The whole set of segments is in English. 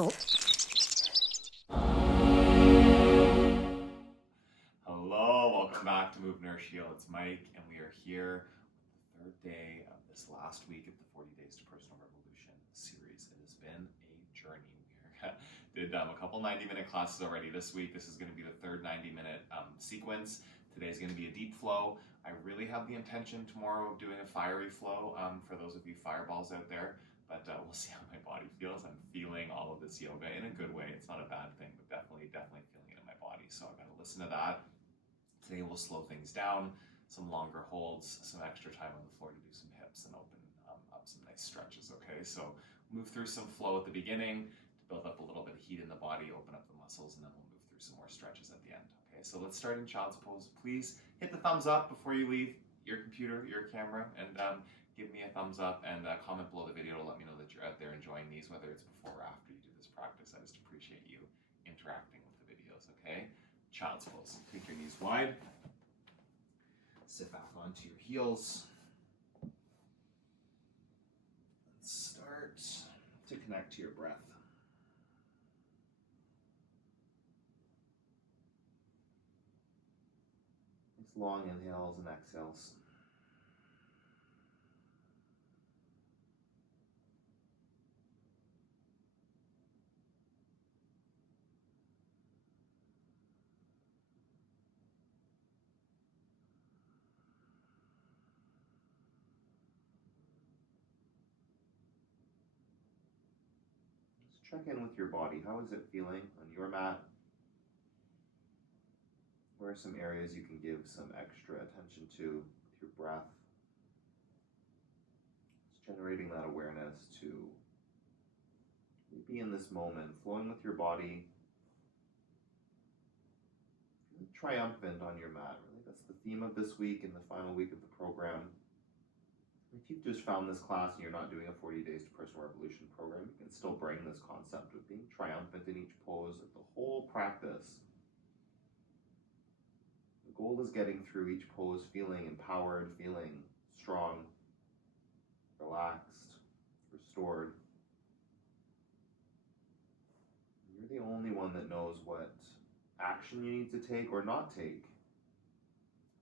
channel. Hello, welcome back to Move, Nourish, Heal. It's Mike, and we are here with the third day of this last week of the 40 Days to Personal Revolution series. It has been a journey. We did a couple 90-minute classes already this week. This is going to be the third 90-minute sequence. Today's going to be a deep flow. I really have the intention tomorrow of doing a fiery flow for those of you fireballs out there, but we'll see how my body feels. I'm feeling all of this yoga in a good way. It's not a bad thing, but definitely feeling it in my body. So I've got to listen to that. Today we'll slow things down, some longer holds, some extra time on the floor to do some hips and open up some nice stretches, okay? So move through some flow at the beginning to build up a little bit of heat in the body, open up the muscles, and then we'll move through some more stretches at the end, okay? So let's start in Child's Pose. Please hit the thumbs up before you leave your computer, your camera, and give me a thumbs up and comment below the video to let me know that you're out there enjoying these, whether it's before or after you do this practice. I just appreciate you interacting with the videos, okay? Child's Pose. Keep your knees wide. Sit back onto your heels. And start to connect to your breath. It's long inhales and exhales. Check in with your body. How is it feeling on your mat? Where are some areas you can give some extra attention to with your breath? It's generating that awareness to be in this moment, flowing with your body, triumphant on your mat. Really, that's the theme of this week and the final week of the program. If you've just found this class and you're not doing a 40 Days to Personal Revolution program, you can still bring this concept of being triumphant in each pose of the whole practice. The goal is getting through each pose feeling empowered, feeling strong, relaxed, restored. You're the only one that knows what action you need to take or not take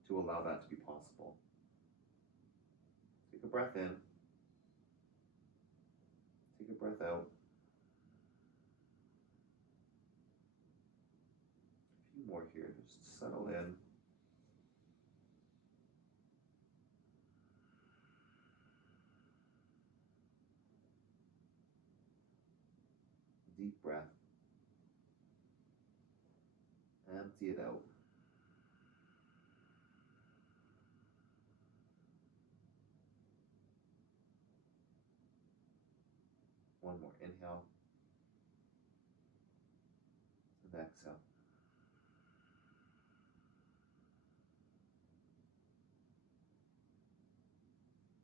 to allow that to be possible. Take a breath in. Take a breath out. A few more here, just settle in. Deep breath. Empty it out. One more inhale and exhale.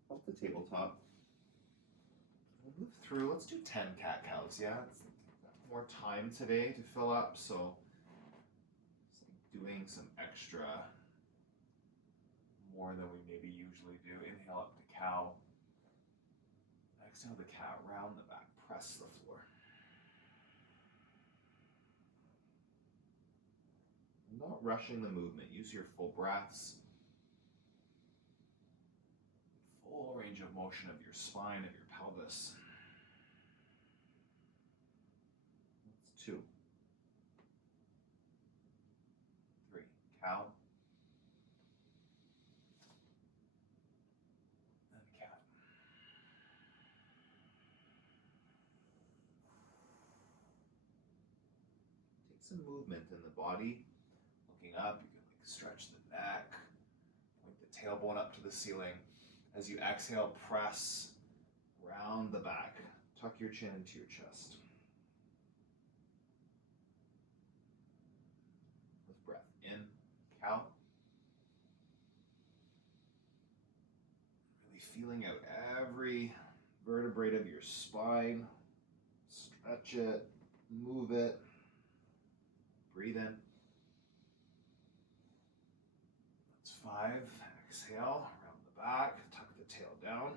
Off the tabletop. We'll move through. Let's do 10 cat-cows, yeah? It's more time today to fill up, so it's like doing some extra, more than we maybe usually do. Inhale up to cow. Exhale the cat, round the back, press the floor. Not rushing the movement. Use your full breaths. Full range of motion of your spine, of your pelvis. That's 2. 3. Cow. And cat. Take some movement in the body. Looking up, you can stretch the neck, point the tailbone up to the ceiling. As you exhale, press round the back. Tuck your chin into your chest. With breath in, cow. Really feeling out every vertebrae of your spine. Stretch it, move it. Breathe in. That's 5. Exhale, round the back, tuck the tail down.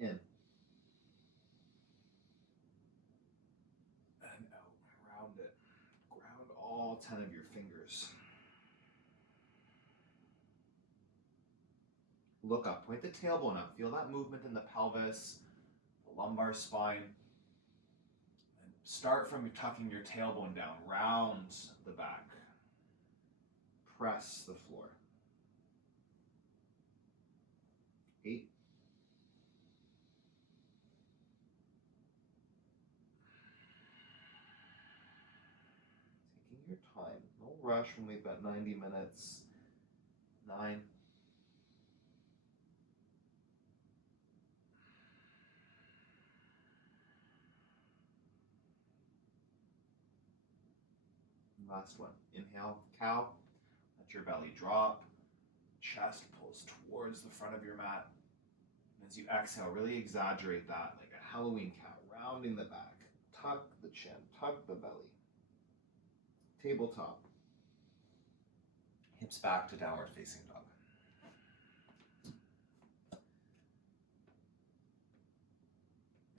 In. all 10 of your fingers. Look up, point the tailbone up, feel that movement in the pelvis, the lumbar spine. And start from tucking your tailbone down, round the back. Press the floor. 8. Taking your time, no rush when we've got 90 minutes. 9. Last one. Inhale, cow. Let your belly drop. Chest pulls towards the front of your mat. And as you exhale, really exaggerate that like a Halloween cow, rounding the back. Tuck the chin, tuck the belly. Tabletop. Hips back to downward facing dog.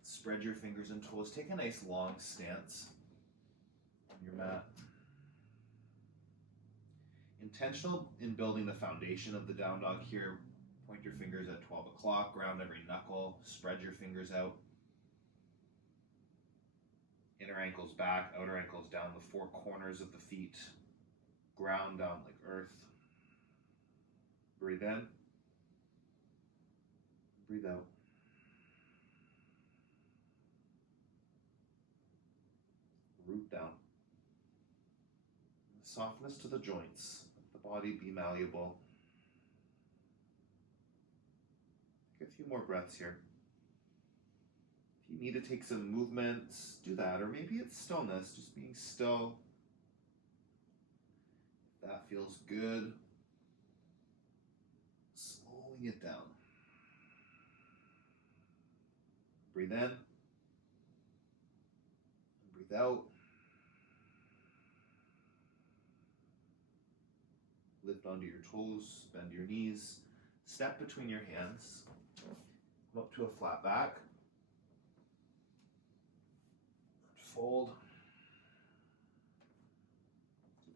Spread your fingers and toes. Take a nice long stance on your mat. Intentional in building the foundation of the down dog here. Point your fingers at 12 o'clock, ground every knuckle, spread your fingers out. Inner ankles back, outer ankles down the 4 corners of the feet. Ground down like earth. Breathe in. Breathe out. Root down. Softness to the joints. Let the body be malleable. Take a few more breaths here. If you need to take some movements, do that. Or maybe it's stillness, just being still. If that feels good, slowing it down. Breathe in. And breathe out. Lift onto your toes, bend your knees, step between your hands, come up to a flat back, fold.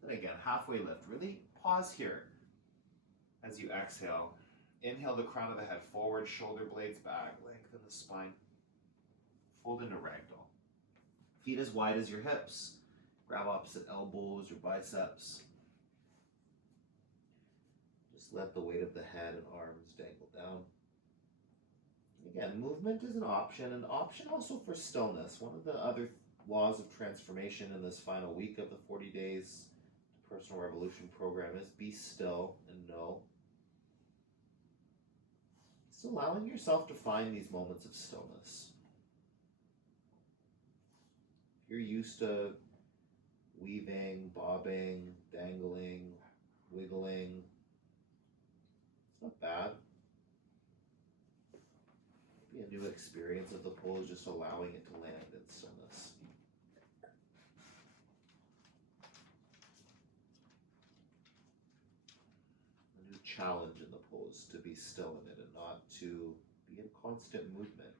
Then again, halfway lift. Really pause here as you exhale. Inhale the crown of the head forward, shoulder blades back, lengthen the spine. Fold into ragdoll. Feet as wide as your hips. Grab opposite elbows or biceps. Let the weight of the head and arms dangle down. Again, movement is an option, an option also for stillness. One of the other laws of transformation in this final week of the 40 Days to Personal Revolution program is be still and know. Just allowing yourself to find these moments of stillness. If you're used to weaving, bobbing, dangling, wiggling, not bad. Maybe a new experience of the pose, just allowing it to land in stillness. A new challenge in the pose, to be still in it and not to be in constant movement.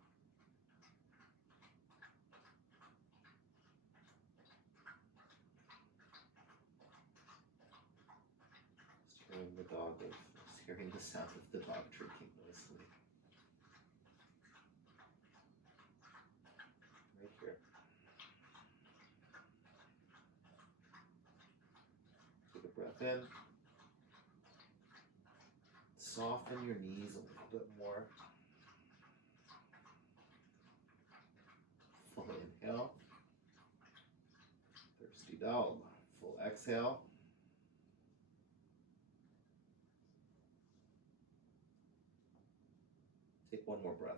Just hearing the dog hearing the sound of the dog drinking noisily. Right here. Take a breath in. Soften your knees a little bit more. Full inhale. Thirsty dog. Full exhale. Take one more breath.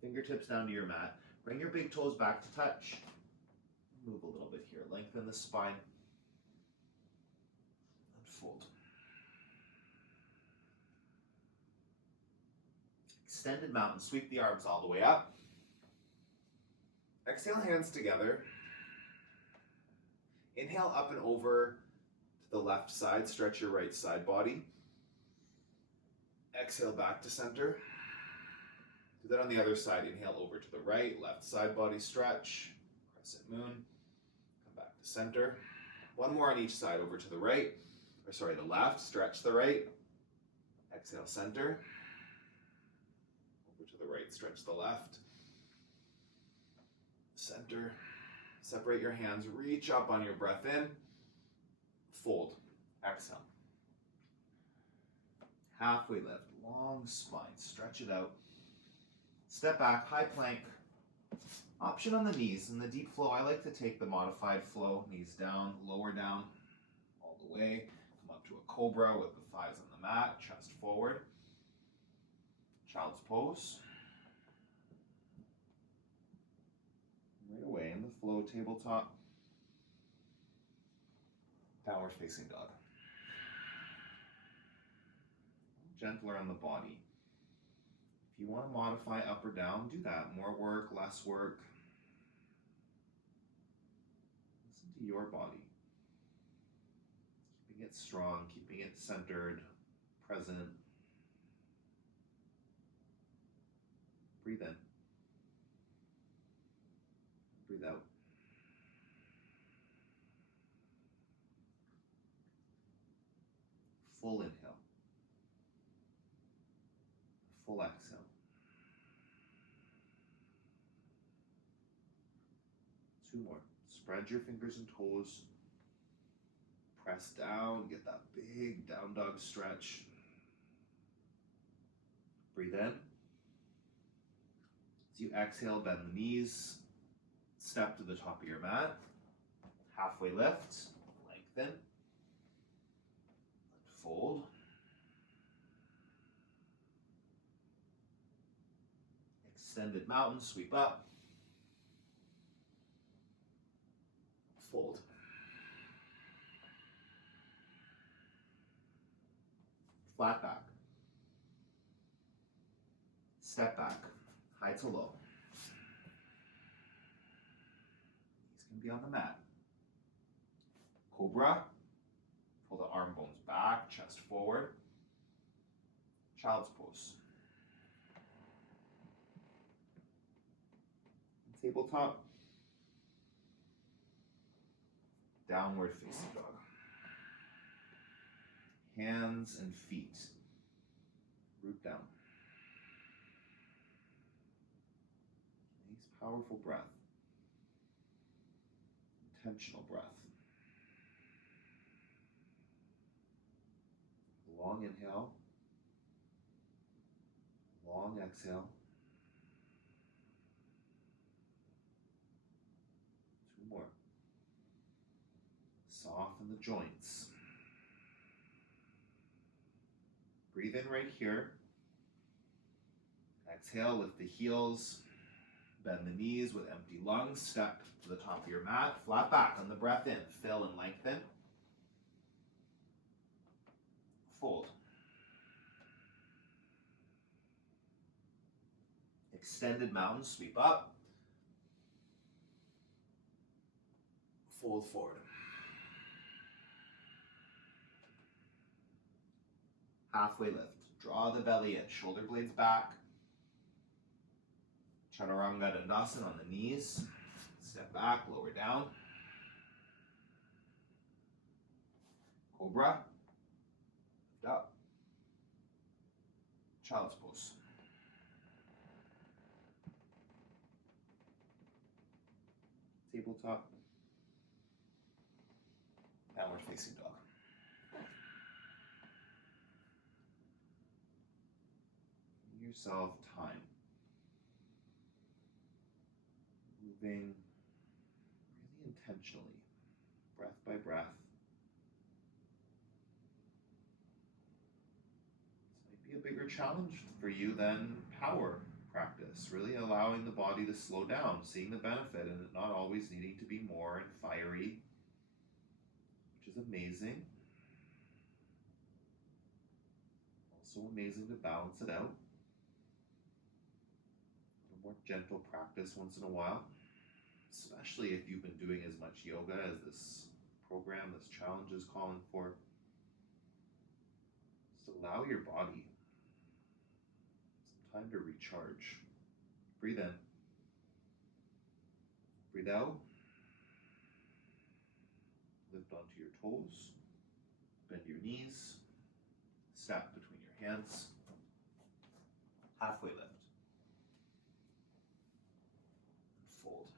Fingertips down to your mat. Bring your big toes back to touch. Move a little bit here. Lengthen the spine. And fold. Extended mountain. Sweep the arms all the way up. Exhale, hands together. Inhale up and over to the left side. Stretch your right side body. Exhale back to center. Do that on the other side. Inhale over to the right, left side body stretch, crescent moon. Come back to center. One more on each side, over to the right, or sorry, the left, stretch the right. Exhale, center. Over to the right, stretch the left. Center. Separate your hands, reach up on your breath in. Fold. Exhale. Halfway lift, long spine, stretch it out. Step back, high plank. Option on the knees. In the deep flow, I like to take the modified flow, knees down, lower down, all the way. Come up to a cobra with the thighs on the mat, chest forward. Child's pose. Right away in the flow, tabletop. Downward facing dog. Gentler on the body. If you want to modify up or down, do that. More work, less work. Listen to your body. Keeping it strong, keeping it centered, present. Breathe in. Breathe out. Full inhale. Full exhale. Two more. Spread your fingers and toes. Press down. Get that big down dog stretch. Breathe in. As you exhale, bend the knees. Step to the top of your mat. Halfway lift. Lengthen. Fold. Extended mountain, sweep up. Fold. Flat back. Step back. High to low. Knees can be on the mat. Cobra. Pull the arm bones back, chest forward. Child's pose. Tabletop. Downward facing dog. Hands and feet. Root down. Nice, powerful breath. Intentional breath. Long inhale. Long exhale. Two more. Soften the joints. Breathe in right here. Exhale, lift the heels. Bend the knees with empty lungs. Step to the top of your mat. Flat back on the breath in. Fill and lengthen. Fold. Extended mountain, sweep up. Fold forward. Halfway lift. Draw the belly in, shoulder blades back. Chaturanga Dandasana on the knees. Step back, lower down. Cobra. Lift up. Child's pose. Tabletop. Downward facing dog. Give yourself time. Moving really intentionally, breath by breath. This might be a bigger challenge for you than power practice, really allowing the body to slow down, seeing the benefit and it not always needing to be more and fiery, which is amazing. Also amazing to balance it out. A more gentle practice once in a while, especially if you've been doing as much yoga as this program, this challenge is calling for. Just allow your body some time to recharge. Breathe in. Breathe out. Lift onto your toes. Bend your knees. Step between your hands. Halfway lift. Fold.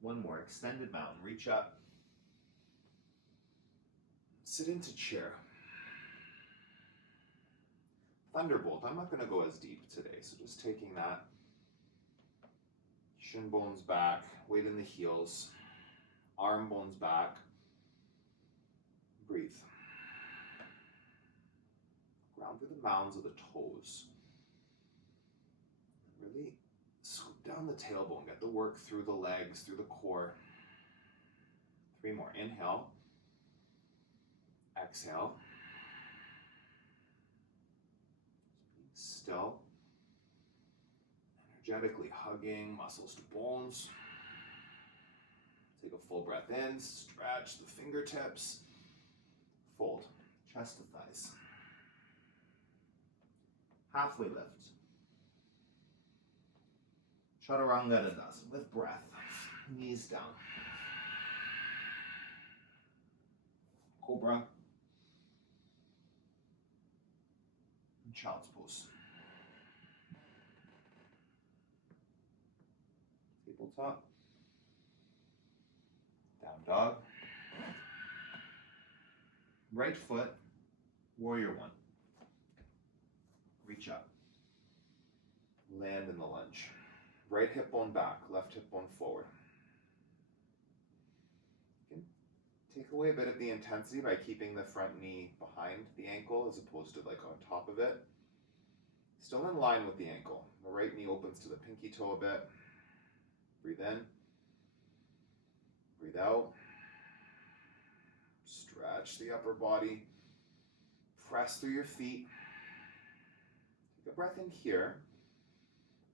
One more. Extended mountain. Reach up. Sit into chair. Thunderbolt. I'm not going to go as deep today, so just taking that. Shin bones back, weight in the heels, arm bones back. Breathe. Ground through the mounds of the toes. And really scoop down the tailbone. Get the work through the legs, through the core. 3 more. Inhale. Exhale. Still. Energetically hugging muscles to bones. Take a full breath in. Stretch the fingertips. Fold. Chest to thighs. Halfway lift. Chaturanga Dandasana with breath. Knees down. Cobra. And Child's Pose. Tabletop. Down dog. Right foot, warrior 1. Reach up. Land in the lunge. Right hip bone back, left hip bone forward. You can take away a bit of the intensity by keeping the front knee behind the ankle as opposed to like on top of it. Still in line with the ankle. The right knee opens to the pinky toe a bit. Breathe in. Breathe out. Stretch the upper body. Press through your feet. Take a breath in here.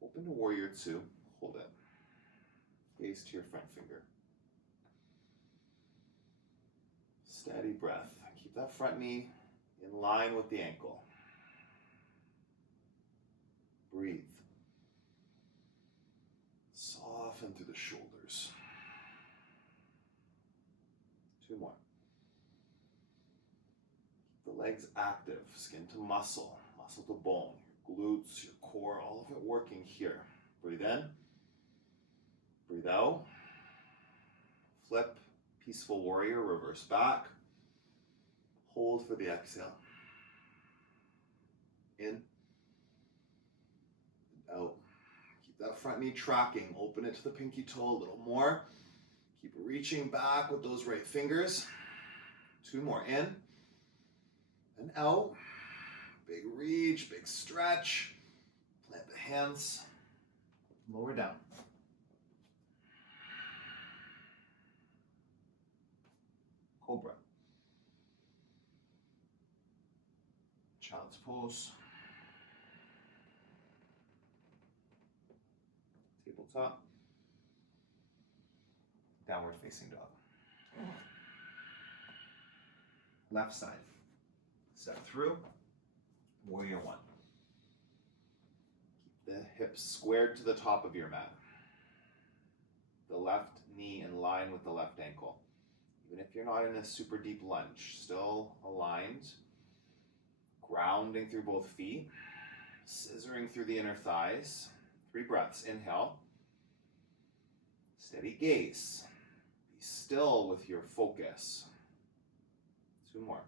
Open to warrior 2. Hold it. Gaze to your front finger. Steady breath. Keep that front knee in line with the ankle. Breathe. Soften through the shoulders. 2 more. Keep the legs active, skin to muscle, muscle to bone, your glutes, your core, all of it working here. Breathe in. Breathe out. Flip, peaceful warrior, reverse back. Hold for the exhale. In. And out. Keep that front knee tracking. Open it to the pinky toe a little more. Keep reaching back with those right fingers. 2 more. In. And out. Big reach, big stretch. Plant the hands. Lower down. Cobra. Child's Pose. Tabletop. Downward facing dog. Left side. Step through. Warrior 1. Keep the hips squared to the top of your mat. The left knee in line with the left ankle. Even if you're not in a super deep lunge, still aligned. Grounding through both feet. Scissoring through the inner thighs. 3 breaths. Inhale. Steady gaze. Be still with your focus. 2 more.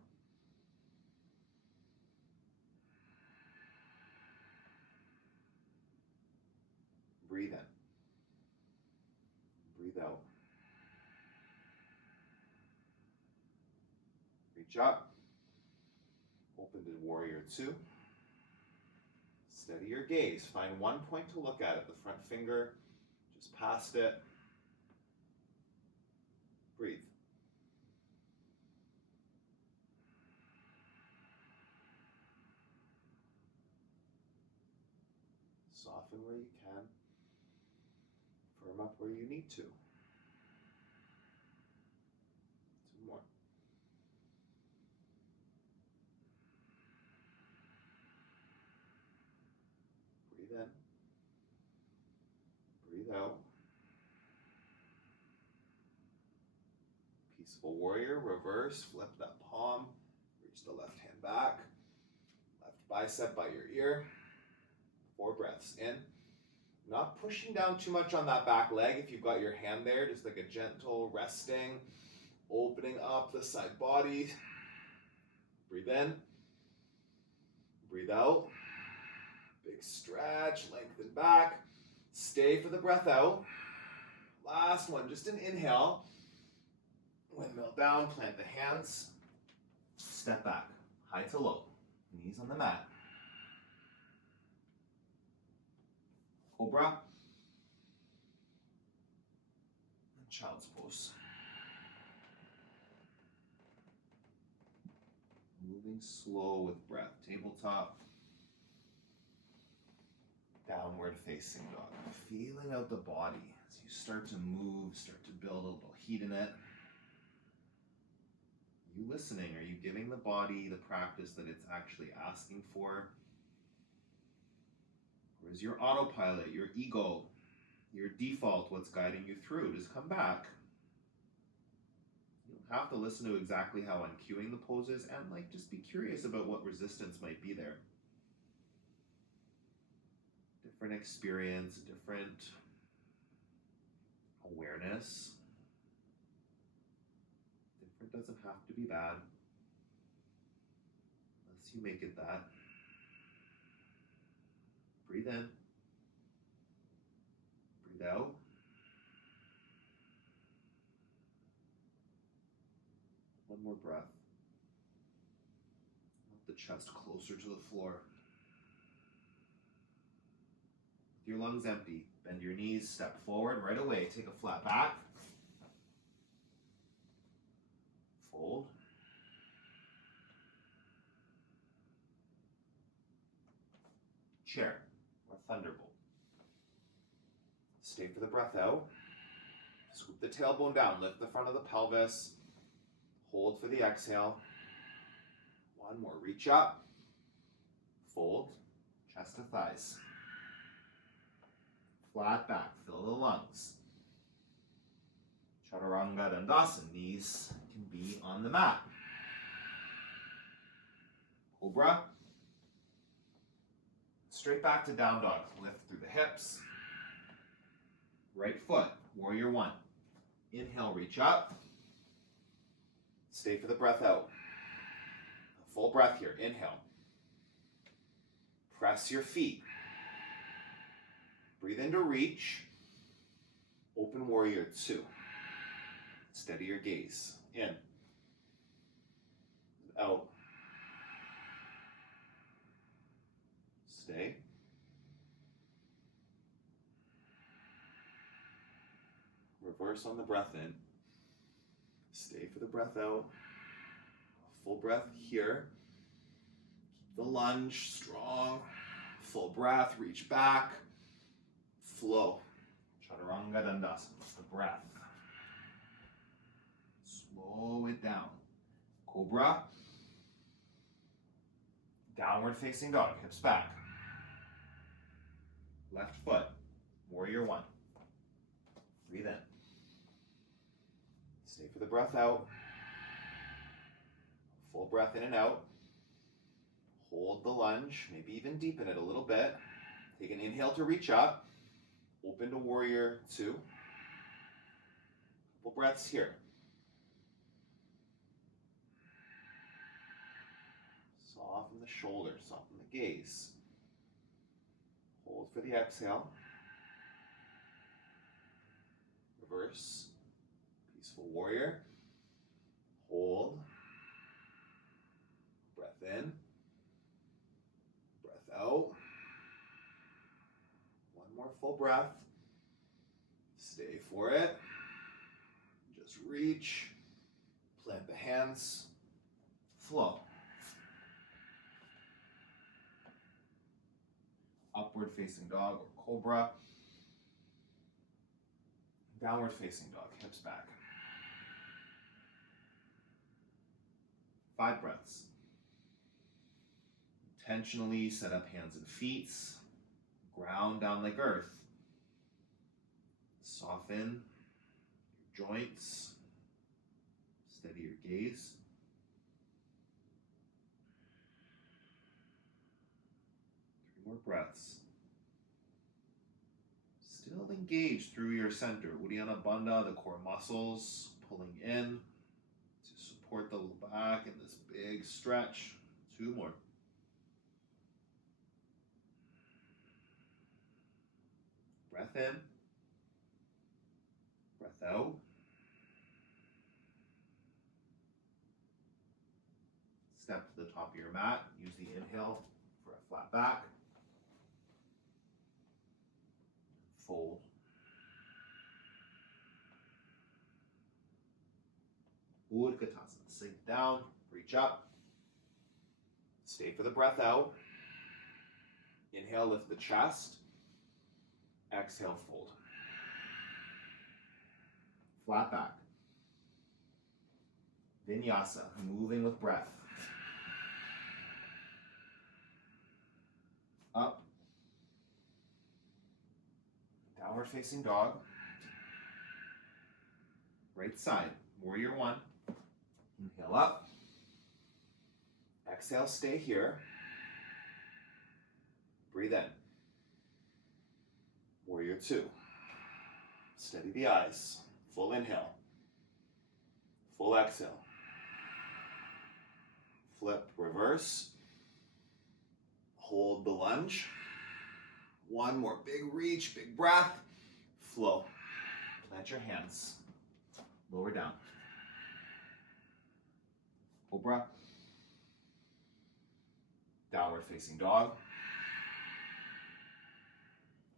Breathe in. Breathe out. Reach up. Open to warrior 2. Steady your gaze. Find one point to look at the front finger, just past it. Breathe. Soften where you can. Firm up where you need to. 2 more. Peaceful warrior, reverse, flip that palm, reach the left hand back, left bicep by your ear. 4 breaths in. Not pushing down too much on that back leg if you've got your hand there, just like a gentle resting, opening up the side body. Breathe in, breathe out. Big stretch, lengthen back. Stay for the breath out. Last one, just an inhale. Windmill down, plant the hands. Step back, high to low. Knees on the mat. Cobra. And child's pose. Moving slow with breath. Tabletop. Downward facing dog. Feeling out the body as you start to move, start to build a little heat in it. Are you listening? Are you giving the body the practice that it's actually asking for? Or is your autopilot, your ego, your default, what's guiding you through? Just come back. You don't have to listen to exactly how I'm cueing the poses, and just be curious about what resistance might be there. Different experience, different awareness. Different doesn't have to be bad, unless you make it that. Breathe in. Breathe out. One more breath. Let the chest closer to the floor. With your lungs empty, bend your knees, step forward right away. Take a flat back. Fold. Chair or thunderbolt. Stay for the breath out. Scoop the tailbone down. Lift the front of the pelvis. Hold for the exhale. One more. Reach up. Fold. Chest to thighs. Flat back. Fill the lungs. Chaturanga Dandasana. Knees can be on the mat. Cobra. Straight back to down dog. Lift through the hips. Right foot. Warrior 1. Inhale, reach up. Stay for the breath out. A full breath here. Inhale. Press your feet. Breathe into reach. Open warrior 2. Steady your gaze. In. Out. Stay. Reverse on the breath in. Stay for the breath out. Full breath here. Keep the lunge strong. Full breath, reach back. Flow. Chaturanga Dandasana. The breath. Slow it down. Cobra. Downward facing dog. Hips back. Left foot. Warrior 1. Breathe in. Stay for the breath out. Full breath in and out. Hold the lunge. Maybe even deepen it a little bit. Take an inhale to reach up. Open to warrior 2. Couple breaths here. Soften the shoulders, soften the gaze. Hold for the exhale. Reverse. Peaceful warrior. Hold. Breath in. Breath out. One more full breath. Stay for it. Just reach. Plant the hands. Flow. Upward facing dog or cobra. Downward facing dog, hips back. 5 breaths. Intentionally set up hands and feet. Ground down like earth. Soften your joints. Steady your gaze. 3 more breaths. Still engaged through your center. Uddiyana Bandha, the core muscles pulling in to support the back in this big stretch. 2 more. Breath in. Breath out. Step to the top of your mat. Use the inhale for a flat back. Fold. Utkatasana. Sink down, reach up. Stay for the breath out. Inhale, lift the chest. Exhale, fold. Flat back. Vinyasa, moving with breath. Up. Downward facing dog. Right side, warrior 1. Inhale up. Exhale, stay here. Breathe in. Warrior 2. Steady the eyes. Full inhale. Full exhale. Flip, reverse. Hold the lunge. 1 more big reach, big breath. Flow. Plant your hands. Lower down. Cobra. Downward facing dog.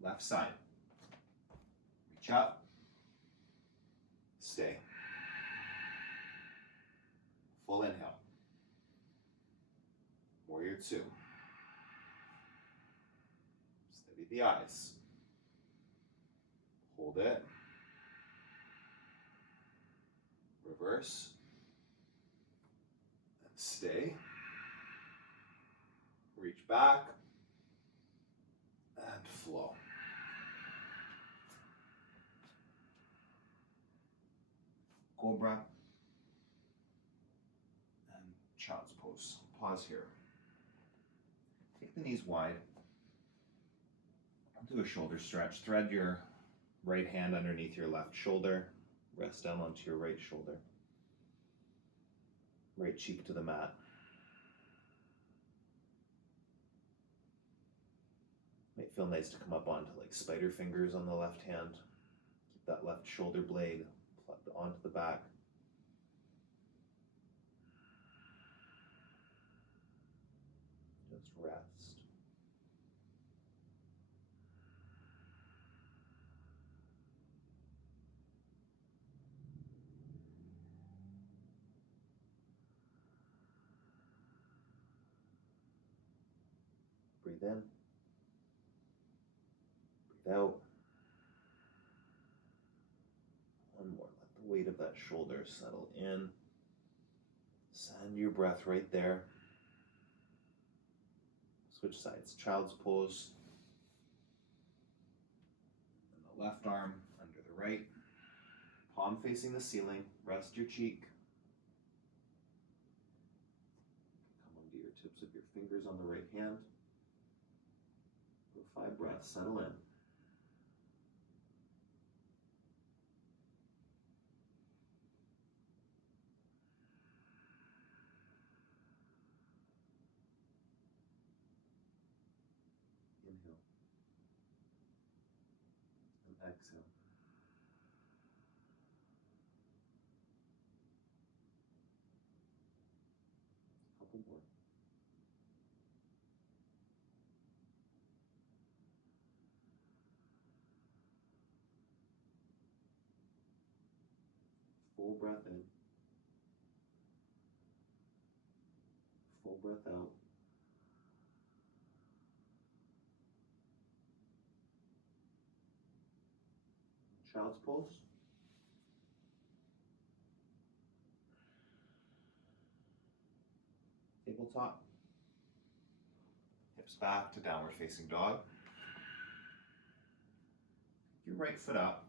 Left side. Reach up. Stay. Full inhale. Warrior 2. Steady the eyes. Hold it. Reverse. And stay. Reach back. And flow. Cobra. And child's pose. Pause here. Take the knees wide. Do a shoulder stretch. Thread your right hand underneath your left shoulder. Rest down onto your right shoulder. Right cheek to the mat. Might feel nice to come up onto like spider fingers on the left hand. Keep that left shoulder blade plugged onto the back. Just rest. Breathe in. Breathe out. 1 more. Let the weight of that shoulder settle in. Send your breath right there. Switch sides. Child's pose. And the left arm under the right. Palm facing the ceiling. Rest your cheek. Come onto your tips of your fingers on the right hand. For 5 breaths. Settle in. Inhale. And exhale. Couple more. Full breath in. Full breath out. Child's pose. Tabletop. Hips back to downward facing dog. Your right foot up.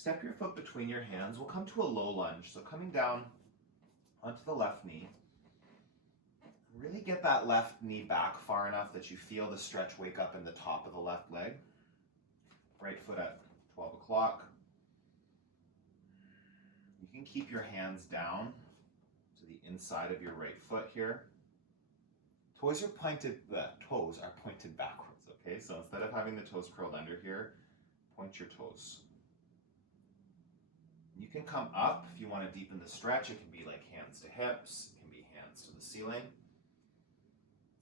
Step your foot between your hands. We'll come to a low lunge. So coming down onto the left knee. Really get that left knee back far enough that you feel the stretch wake up in the top of the left leg. Right foot at 12 o'clock. You can keep your hands down to the inside of your right foot here. Toes are pointed backwards, okay? So instead of having the toes curled under here, point your toes. You can come up if you want to deepen the stretch. It can be like hands to hips, it can be hands to the ceiling.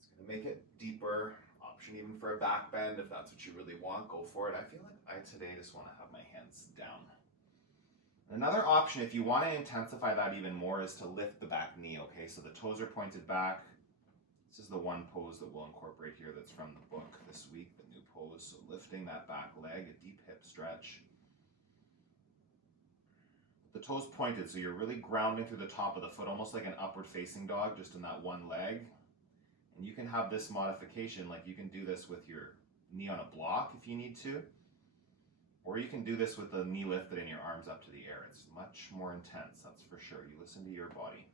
It's going to make it deeper. Option even for a back bend if that's what you really want, go for it. I feel like I today just want to have my hands down. Another option, if you want to intensify that even more, is to lift the back knee, okay? So the toes are pointed back. This is the one pose that we'll incorporate here that's from the book this week, the new pose. So lifting that back leg, a deep hip stretch. The toes pointed, so you're really grounding through the top of the foot, almost like an upward facing dog, just in that one leg. And you can have this modification, like you can do this with your knee on a block if you need to. Or you can do this with the knee lifted and your arms up to the air. It's much more intense, that's for sure. You listen to your body.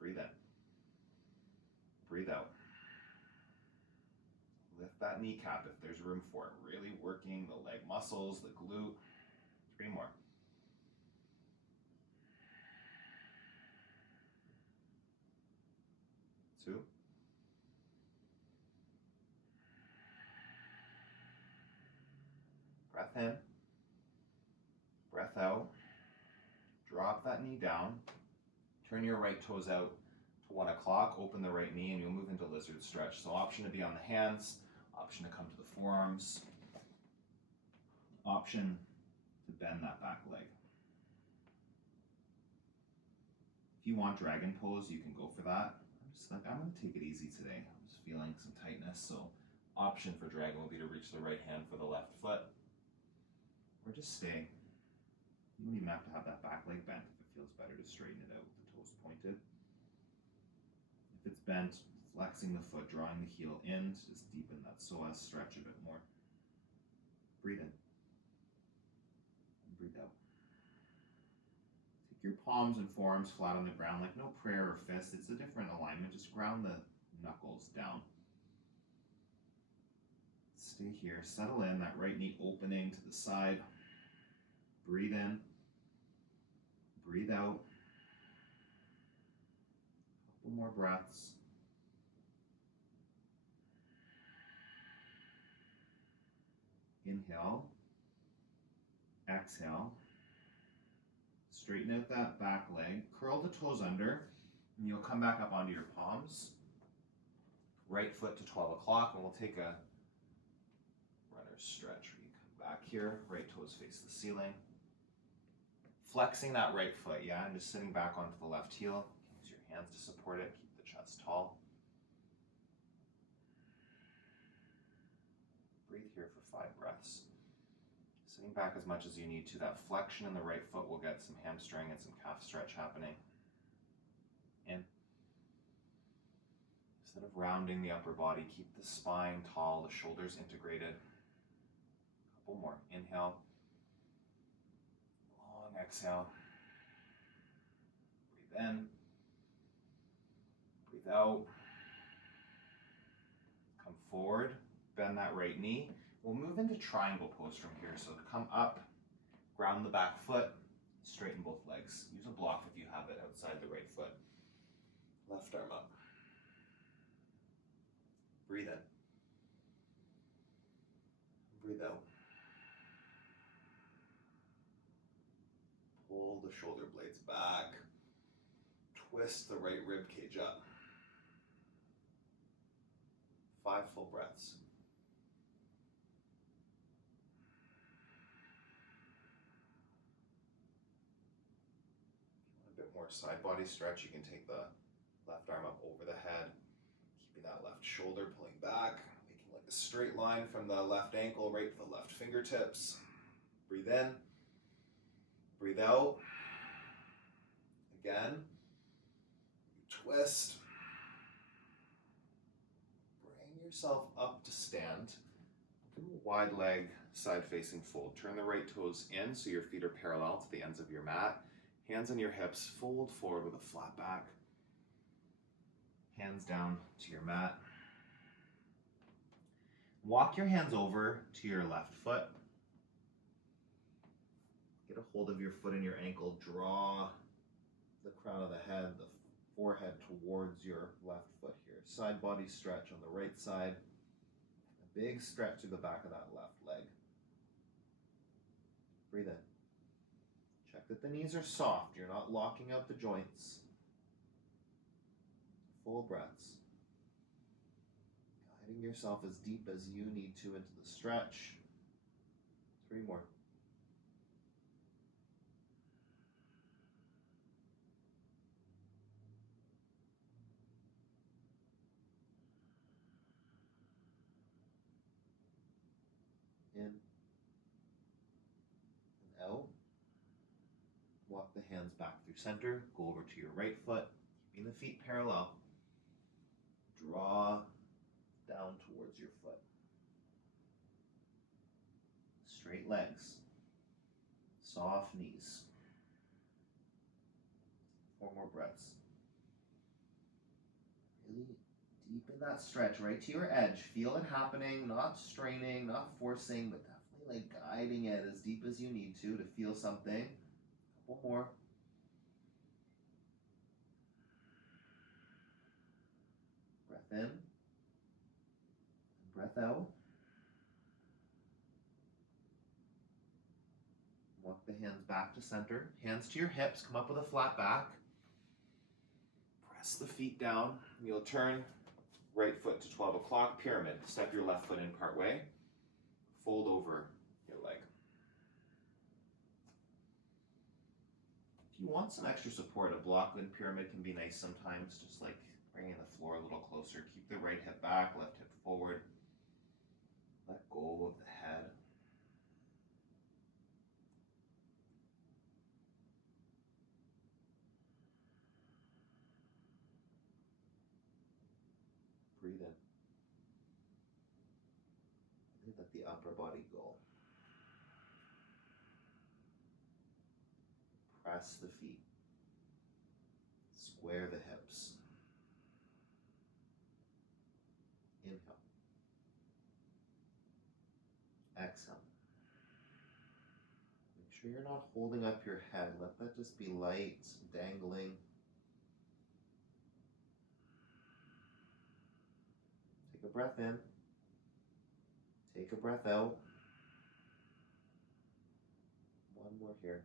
Breathe in. Breathe out. Lift that kneecap if there's room for it. Really working the leg muscles, the glute. 3 more. Two. Breath in. Breath out. Drop that knee down. Turn your right toes out to 1 o'clock. Open the right knee and you'll move into lizard stretch. So option to be on the hands. Option to come to the forearms. Option to bend that back leg. If you want dragon pose, you can go for that. I'm going to take it easy today. I'm just feeling some tightness. So option for dragon will be to reach the right hand for the left foot. Or just stay. You don't even have to have that back leg bent. If it feels better to straighten it out with the toes pointed. If it's bent, flexing the foot, drawing the heel in to just deepen that psoas stretch a bit more. Breathe in. And breathe out. Take your palms and forearms flat on the ground, like no prayer or fist. It's a different alignment. Just ground the knuckles down. Stay here. Settle in. That right knee opening to the side. Breathe in. Breathe out. A couple more breaths. Inhale. Exhale. Straighten out that back leg. Curl the toes under. And you'll come back up onto your palms. Right foot to 12 o'clock. And we'll take a runner's stretch. We come back here. Right toes face the ceiling. Flexing that right foot, yeah, and just sitting back onto the left heel. Use your hands to support it. Keep the chest tall. Breathe here for 5 breaths. Sitting back as much as you need to. That flexion in the right foot will get some hamstring and some calf stretch happening. In. Instead of rounding the upper body, keep the spine tall, the shoulders integrated. A couple more. Inhale. Long exhale. Breathe in. Breathe out. Come forward. Bend that right knee. We'll move into triangle pose from here. So come up, ground the back foot, straighten both legs. Use a block if you have it outside the right foot. Left arm up. Breathe in. Breathe out. Pull the shoulder blades back. Twist the right rib cage up. 5 full breaths. A bit more side body stretch. You can take the left arm up over the head, keeping that left shoulder pulling back, making like a straight line from the left ankle right to the left fingertips. Breathe in. Breathe out. Again. Twist. Bring yourself up to stand. Do a wide leg side facing fold. Turn the right toes in so your feet are parallel to the ends of your mat. Hands on your hips, fold forward with a flat back. Hands down to your mat. Walk your hands over to your left foot. Get a hold of your foot and your ankle. Draw the crown of the head, the forehead towards your left foot here. Side body stretch on the right side. A big stretch through the back of that left leg. Breathe in. Check that the knees are soft. You're not locking out the joints. Full breaths. Guiding yourself as deep as you need to into the stretch. 3 more. In and out. Walk the hands back through center. Go over to your right foot, keeping the feet parallel. Draw down towards your foot. Straight legs. Soft knees. 4 more breaths. Really deepen that stretch right to your edge. Feel it happening, not straining, not forcing, but definitely like guiding it as deep as you need to feel something. A couple more. Breath in. And breath out. Walk the hands back to center. Hands to your hips. Come up with a flat back. Press the feet down. You'll turn right foot to 12 o'clock, pyramid. Step your left foot in part way. Fold over your leg. If you want some extra support, a block in pyramid can be nice sometimes. Just like bringing the floor a little closer. Keep the right hip back, left hip forward. Let go of the head. Breathe in. And let the upper body go. Press the feet. Square the hips. Inhale. Exhale. Make sure you're not holding up your head. Let that just be light, dangling. Take a breath in. Take a breath out. 1 more here.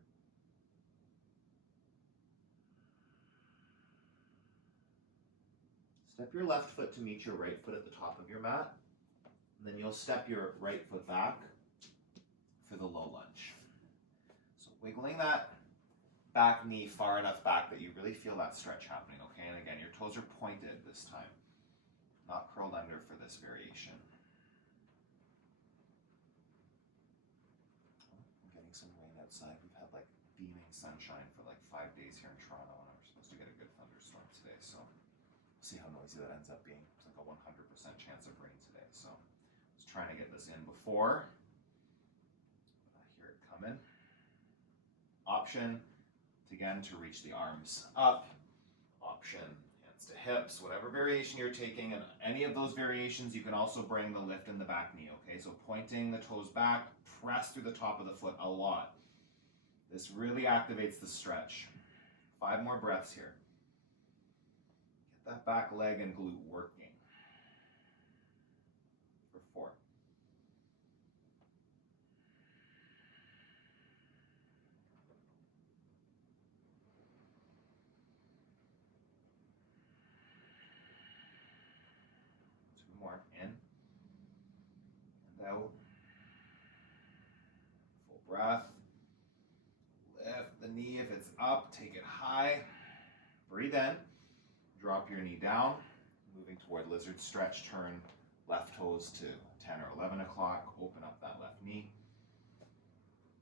Step your left foot to meet your right foot at the top of your mat. And then you'll step your right foot back for the low lunge. So wiggling that back knee far enough back that you really feel that stretch happening, okay? And again, your toes are pointed this time, not curled under for this variation. I'm getting some rain outside. We've had like beaming sunshine for like 5 days here in Toronto, and we're supposed to get a good thunderstorm today, so we'll see how noisy that ends up being. It's like a 100% chance of rain today, so I was trying to get this in before, but I hear it coming. Option, again, to reach the arms up. Option, hands to hips, whatever variation you're taking. And any of those variations, you can also bring the lift in the back knee, okay? So pointing the toes back, press through the top of the foot a lot. This really activates the stretch. 5 more breaths here. Get that back leg and glute working. For 4. More in and out. Full breath. Lift the knee if it's up, take it high. Breathe in. Drop your knee down. Moving toward lizard stretch. Turn left toes to 10 or 11 o'clock. Open up that left knee.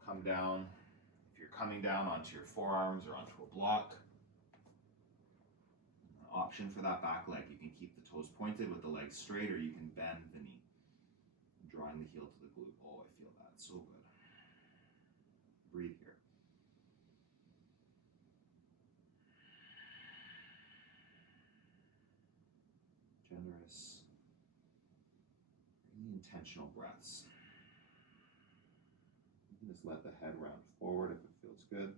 Come down. If you're coming down onto your forearms or onto a block, option for that back leg. You can keep the toes pointed with the legs straight, or you can bend the knee, drawing the heel to the glute. Oh, I feel that. That's so good. Breathe here. Generous, really intentional breaths. You can just let the head round forward if it feels good.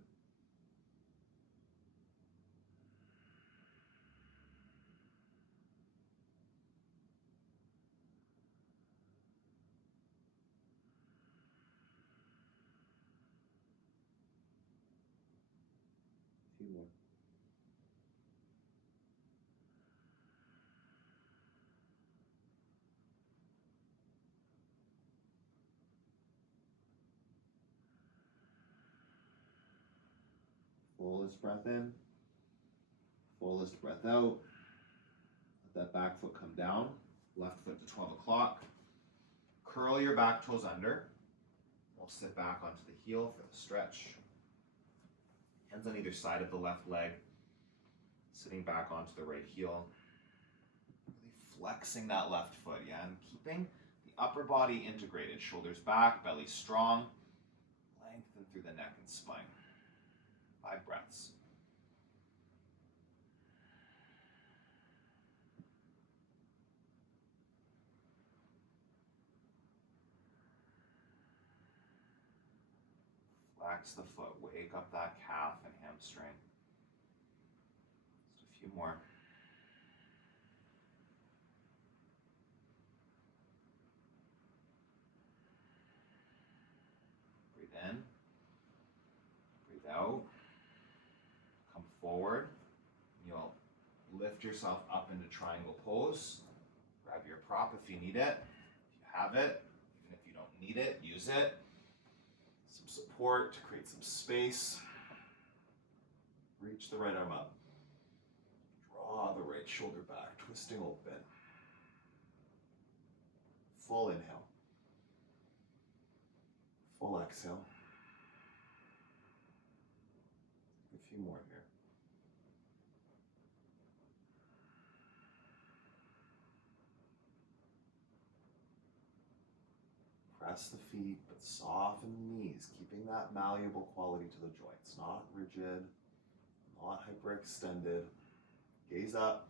A few more. Fullest breath in, fullest breath out. Let that back foot come down, left foot to 12 o'clock. Curl your back toes under. We'll sit back onto the heel for the stretch. Hands on either side of the left leg, sitting back onto the right heel. Really flexing that left foot, yeah, and keeping the upper body integrated. Shoulders back, belly strong. Lengthen through the neck and spine. 5 breaths. Flex the foot, wake up that calf and hamstring. Just a few more. Breathe in, breathe out. Come forward. You'll lift yourself up into triangle pose. Grab your prop if you need it. If you have it, even if you don't need it, use it. Some support to create some space. Reach the right arm up. Draw the right shoulder back, twisting open. Full inhale. Full exhale. A few more here. Press the feet, but soften the knees, keeping that malleable quality to the joints, not rigid, not hyperextended. Gaze up,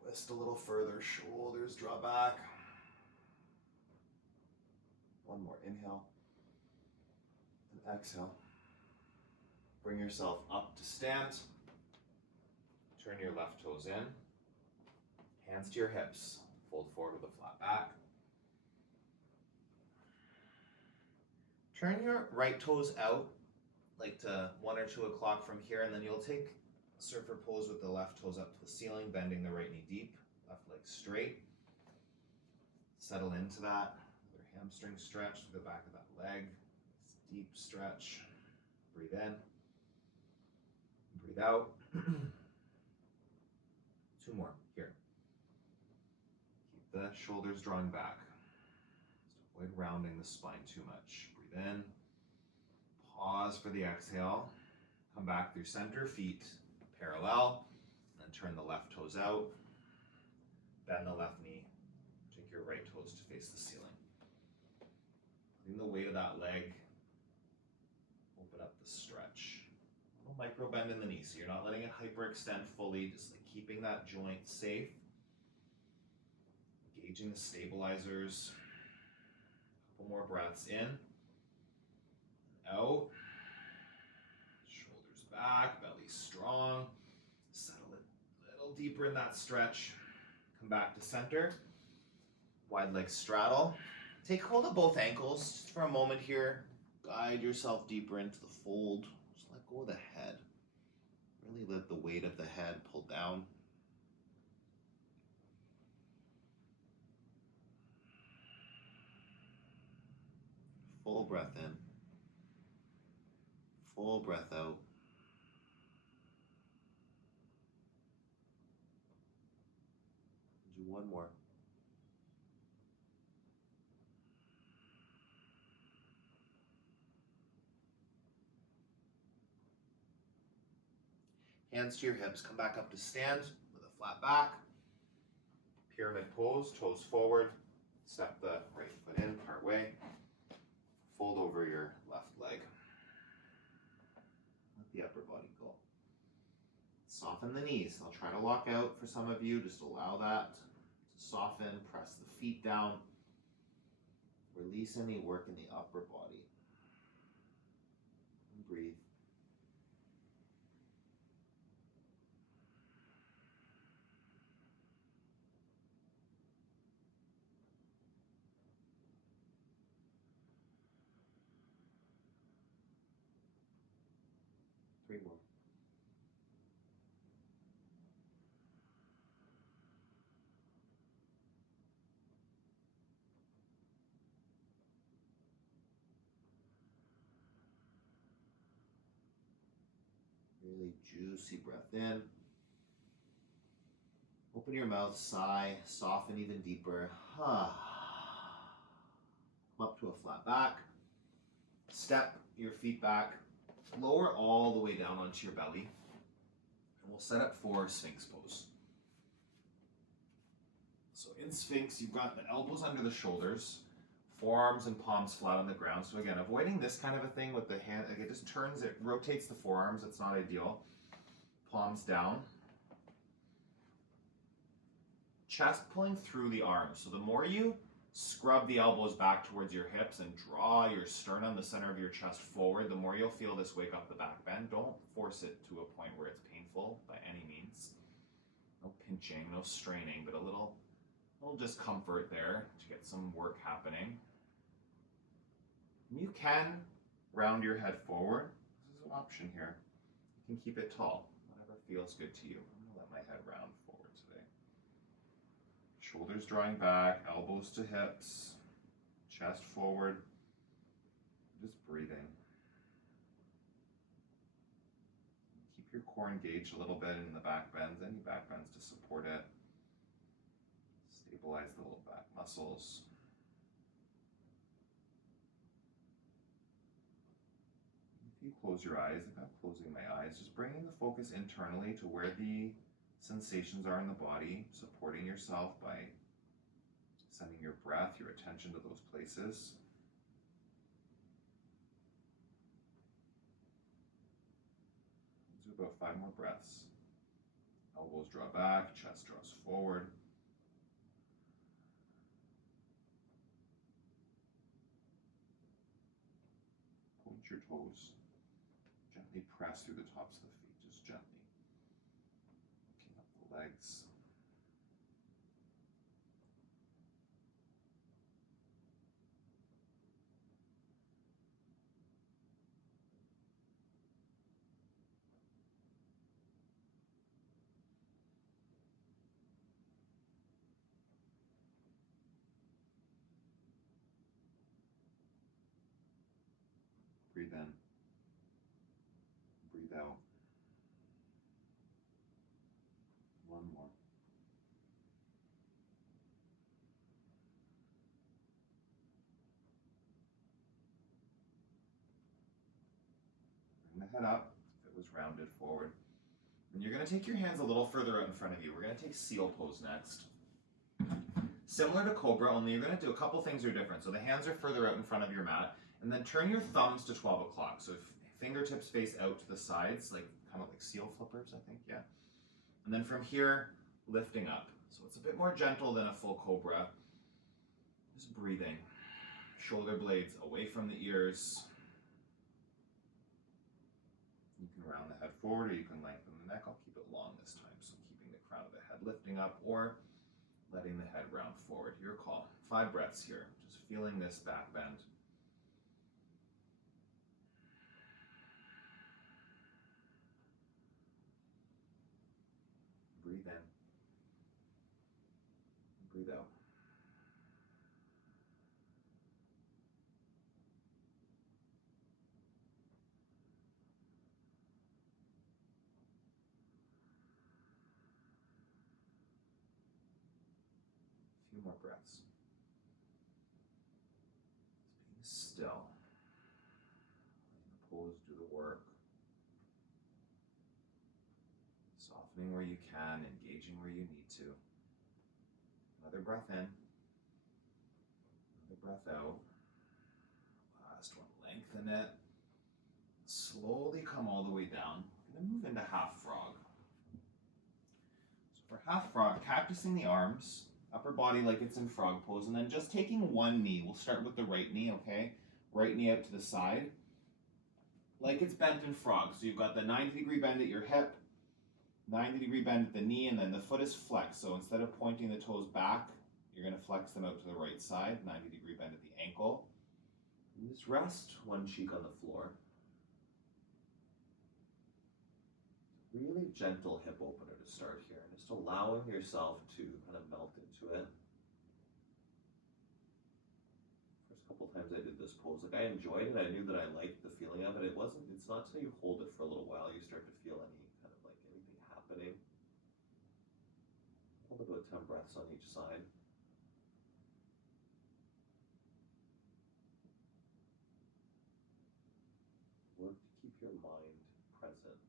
twist a little further, shoulders draw back. One more, inhale, and exhale. Bring yourself up to stand. Turn your left toes in, hands to your hips, fold forward with a flat back. Turn your right toes out, like to 1 or 2 o'clock from here, and then you'll take surfer pose with the left toes up to the ceiling, bending the right knee deep, left leg straight. Settle into that. Another hamstring stretch through the back of that leg. Deep stretch. Breathe in. Breathe out. 2 more. Here. Keep the shoulders drawing back. Just avoid rounding the spine too much. Breathe in. Pause for the exhale. Come back through center, feet parallel. Then turn the left toes out. Bend the left knee. Take your right toes to face the ceiling. Putting the weight of that leg. Open up the stretch. A little micro bend in the knee, so you're not letting it hyperextend fully, just like keeping that joint safe. Engaging the stabilizers. A couple more breaths in. Out. Shoulders back, belly strong. Settle it a little deeper in that stretch. Come back to center. Wide leg straddle. Take hold of both ankles just for a moment here. Guide yourself deeper into the fold. Just let go of the head. Really let the weight of the head pull down. Full breath in. Full breath out. Do one more. Hands to your hips. Come back up to stand with a flat back. Pyramid pose, toes forward. Step the right foot in, part way. leg. Let the upper body go. Soften the knees. I'll try to lock out for some of you. Just allow that to soften. Press the feet down. Release any work in the upper body. And breathe. Three more. Really juicy breath in. Open your mouth, sigh, soften even deeper. Come up to a flat back. Step your feet back. Lower all the way down onto your belly. And we'll set up for Sphinx Pose. So in Sphinx, you've got the elbows under the shoulders, forearms and palms flat on the ground. So again, avoiding this kind of a thing with the hand, like it just turns, it rotates the forearms. It's not ideal. Palms down. Chest pulling through the arms. So the more you scrub the elbows back towards your hips and draw your sternum, the center of your chest forward, the more you'll feel this wake up the back bend. Don't force it to a point where it's painful by any means. No pinching, no straining, but a little discomfort there to get some work happening. You can round your head forward. This is an option here. You can keep it tall, whatever feels good to you. I'm gonna let my head round forward today. Shoulders drawing back, elbows to hips, chest forward, just breathing. Keep your core engaged a little bit in the back bends, any back bends to support it. Stabilize the little back muscles. If you close your eyes, like I'm closing my eyes, just bringing the focus internally to where the sensations are in the body, supporting yourself by sending your breath, your attention to those places. Let's do about 5 more breaths. Elbows draw back, chest draws forward. Point your toes. Gently press through the tops of the feet, just gently. Looking up the legs. Breathe in. Breathe out. One more. Bring the head up if it was rounded forward. And you're going to take your hands a little further out in front of you. We're going to take Seal Pose next. Similar to Cobra, only you're going to do a couple things are different. So the hands are further out in front of your mat. And then turn your thumbs to 12 o'clock. So if fingertips face out to the sides, like kind of like seal flippers, I think, yeah. And then from here, lifting up. So it's a bit more gentle than a full Cobra. Just breathing. Shoulder blades away from the ears. You can round the head forward or you can lengthen the neck. I'll keep it long this time. So keeping the crown of the head lifting up or letting the head round forward. Your call. 5 breaths here. Just feeling this back bend. Breathe in. Breathe out. A few more breaths. Just being still. Letting the pose do the work. Softening where you can, engaging where you need to. Another breath in. Another breath out. Last one, lengthen it. slowly come all the way down. I'm going to move into half frog. So for half frog, cactusing the arms, upper body like it's in frog pose, and then just taking one knee. We'll start with the right knee, okay? Right knee out to the side, like it's bent in frog. So you've got the 90-degree bend at your hip, 90-degree bend at the knee, and then the foot is flexed. So instead of pointing the toes back, you're going to flex them out to the right side, 90-degree bend at the ankle. And just rest one cheek on the floor. Really gentle hip opener to start here, just allowing yourself to kind of melt into it. First couple times I did this pose, like I enjoyed it, I knew that I liked the feeling of it. It's not until you hold it for a little while you start to feel any kind of like anything happening. Hold about 10 breaths on each side. Work to keep your mind present,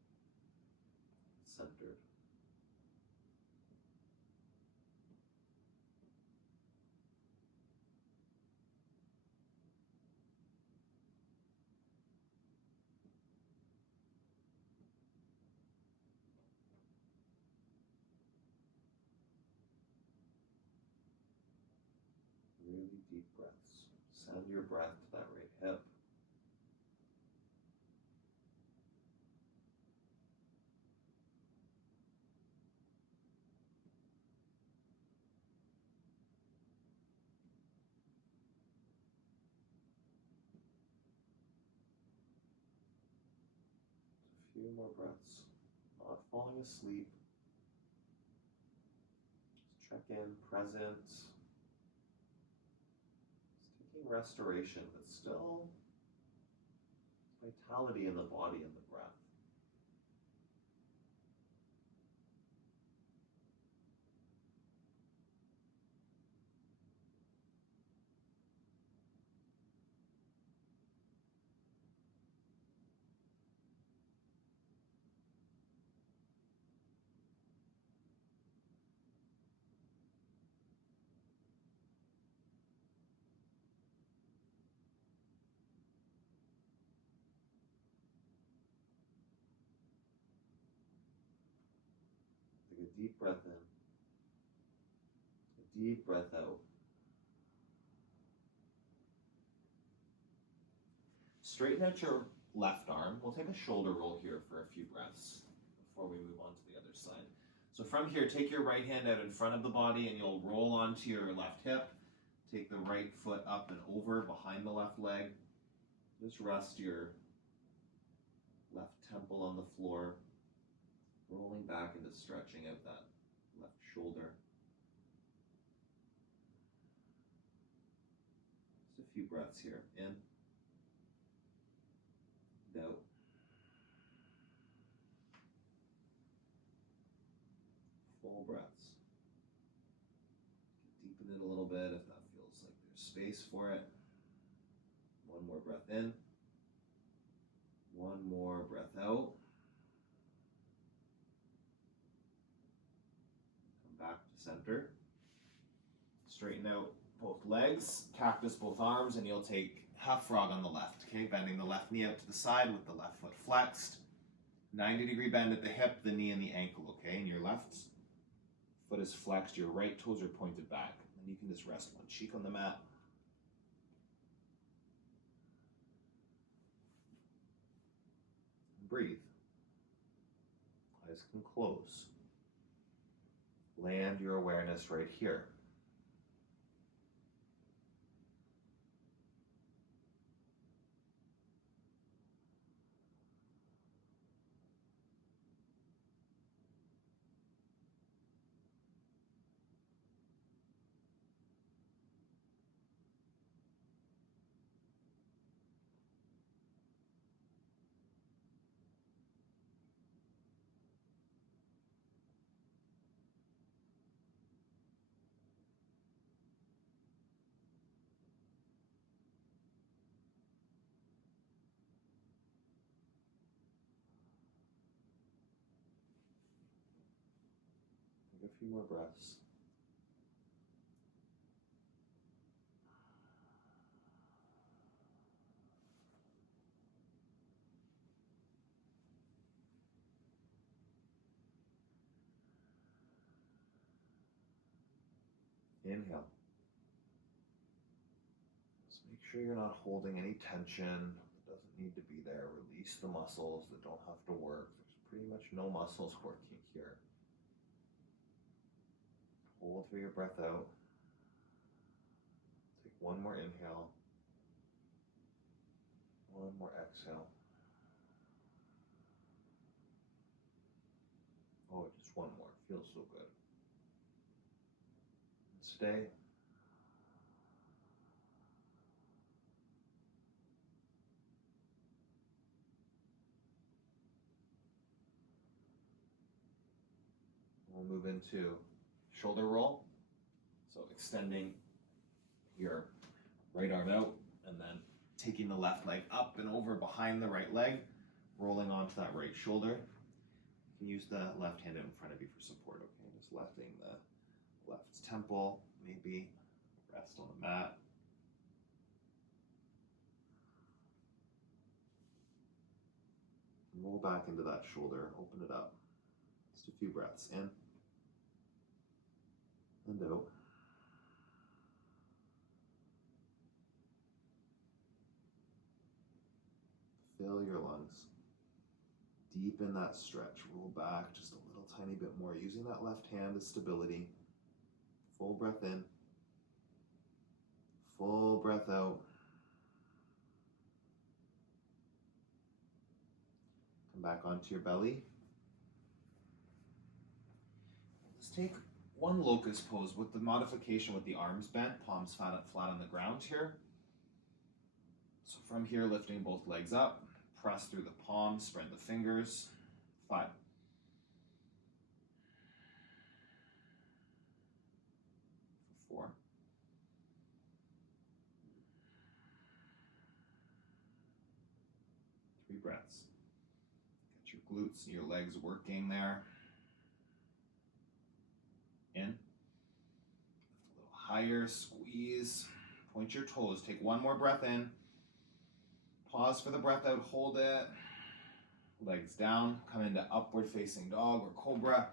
centered. Really deep breaths. Send your breath to that right hip. A few more breaths. Not falling asleep. Just check in, present. Just taking restoration, but still vitality in the body and the breath. Take a deep breath in, a deep breath out. Straighten out your left arm. We'll take a shoulder roll here for a few breaths before we move on to the other side. So from here, take your right hand out in front of the body and you'll roll onto your left hip. Take the right foot up and over behind the left leg. Just rest your left temple on the floor, rolling back into stretching out that left shoulder. Just a few breaths here. In, out. Full breaths. Deepen it a little bit if that feels like there's space for it. One more breath in. One more breath out. Come back to center. Straighten out both legs, cactus both arms, and you'll take half frog on the left, okay? Bending the left knee out to the side with the left foot flexed. 90-degree bend at the hip, the knee, and the ankle, okay? And your left foot is flexed, your right toes are pointed back. And you can just rest one cheek on the mat. Breathe. Eyes can close. Land your awareness right here. Take a few more breaths. Inhale. Just make sure you're not holding any tension that doesn't need to be there. Release the muscles that don't have to work. There's pretty much no muscles working here. Hold for your breath out. Take one more inhale. One more exhale. Oh, just one more. Feels so good. Stay. We'll move into shoulder roll. So extending your right arm out and then taking the left leg up and over behind the right leg, rolling onto that right shoulder. You can use the left hand in front of you for support, okay? Just lifting the left temple, maybe rest on the mat. Roll back into that shoulder, open it up. Just a few breaths in and out. Fill your lungs. Deepen that stretch. Roll back just a little tiny bit more, using that left hand as stability. Full breath in. Full breath out. Come back onto your belly. Let's take one locust pose with the modification with the arms bent, palms flat on the ground here. So from here, lifting both legs up, press through the palms, spread the fingers. 5. 4. 3 breaths. Get your glutes and your legs working there. In. Lift a little higher, squeeze. Point your toes. Take one more breath in. Pause for the breath out, hold it. Legs down, come into upward facing dog or cobra.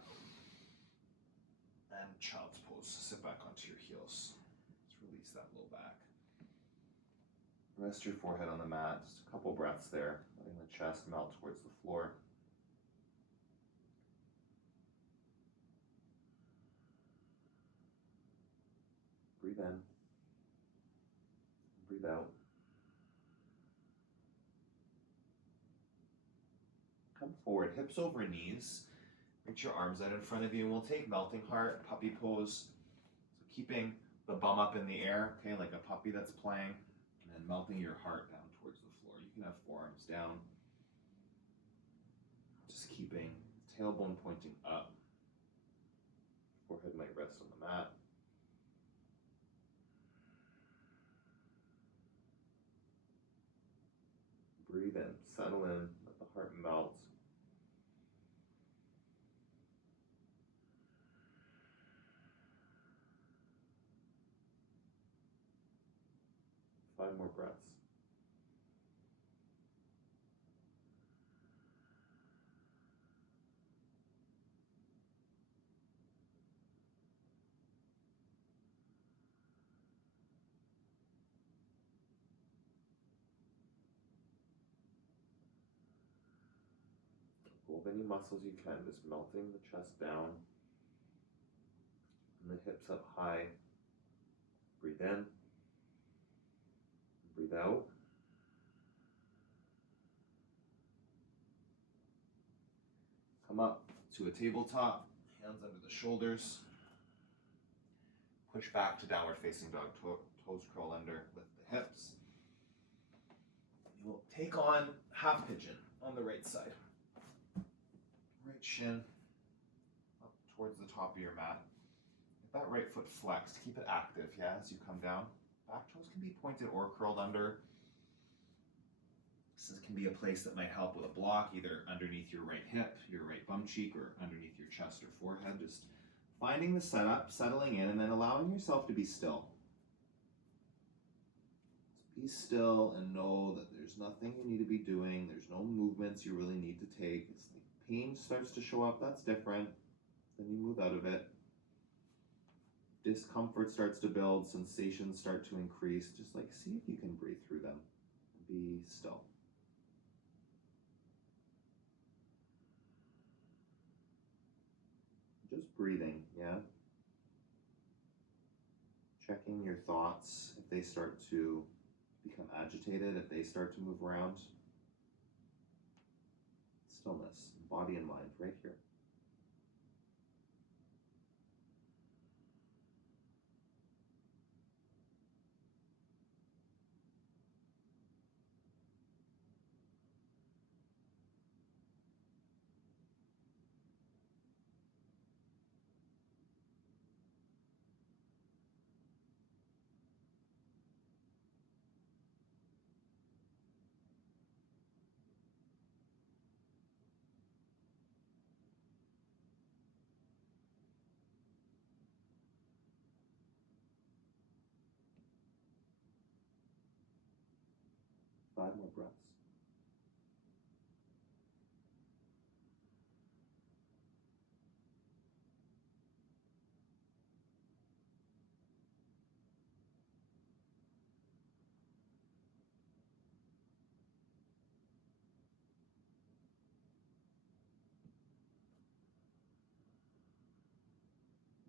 And child's pose. Sit back onto your heels. Let's release that low back. Rest your forehead on the mat. Just a couple breaths there, letting the chest melt towards the floor. Breathe in. Breathe out. Come forward, hips over knees. Reach your arms out in front of you, and we'll take melting heart, puppy pose. So keeping the bum up in the air, okay, like a puppy that's playing, and then melting your heart down towards the floor. You can have forearms down. Just keeping tailbone pointing up. Forehead might rest on the mat. Breathe in, settle in, let the heart melt. Five more breaths. Hold any muscles you can, just melting the chest down and the hips up high. Breathe in, breathe out. Come up to a tabletop, hands under the shoulders. Push back to downward facing dog, toes curl under, lift the hips. You will take on half pigeon on the right side. Right shin up towards the top of your mat. Get that right foot flexed. Keep it active, yeah, as you come down. Back toes can be pointed or curled under. This can be a place that might help with a block, either underneath your right hip, your right bum cheek, or underneath your chest or forehead. Just finding the setup, settling in, and then allowing yourself to be still. Be still and know that there's nothing you need to be doing. There's no movements you really need to take. It's like pain starts to show up, that's different. Then you move out of it. discomfort starts to build, sensations start to increase, just like see if you can breathe through them. Be still. Just breathing, yeah? Checking your thoughts if they start to become agitated, if they start to move around. Stillness, body and mind, right here. Five more breaths.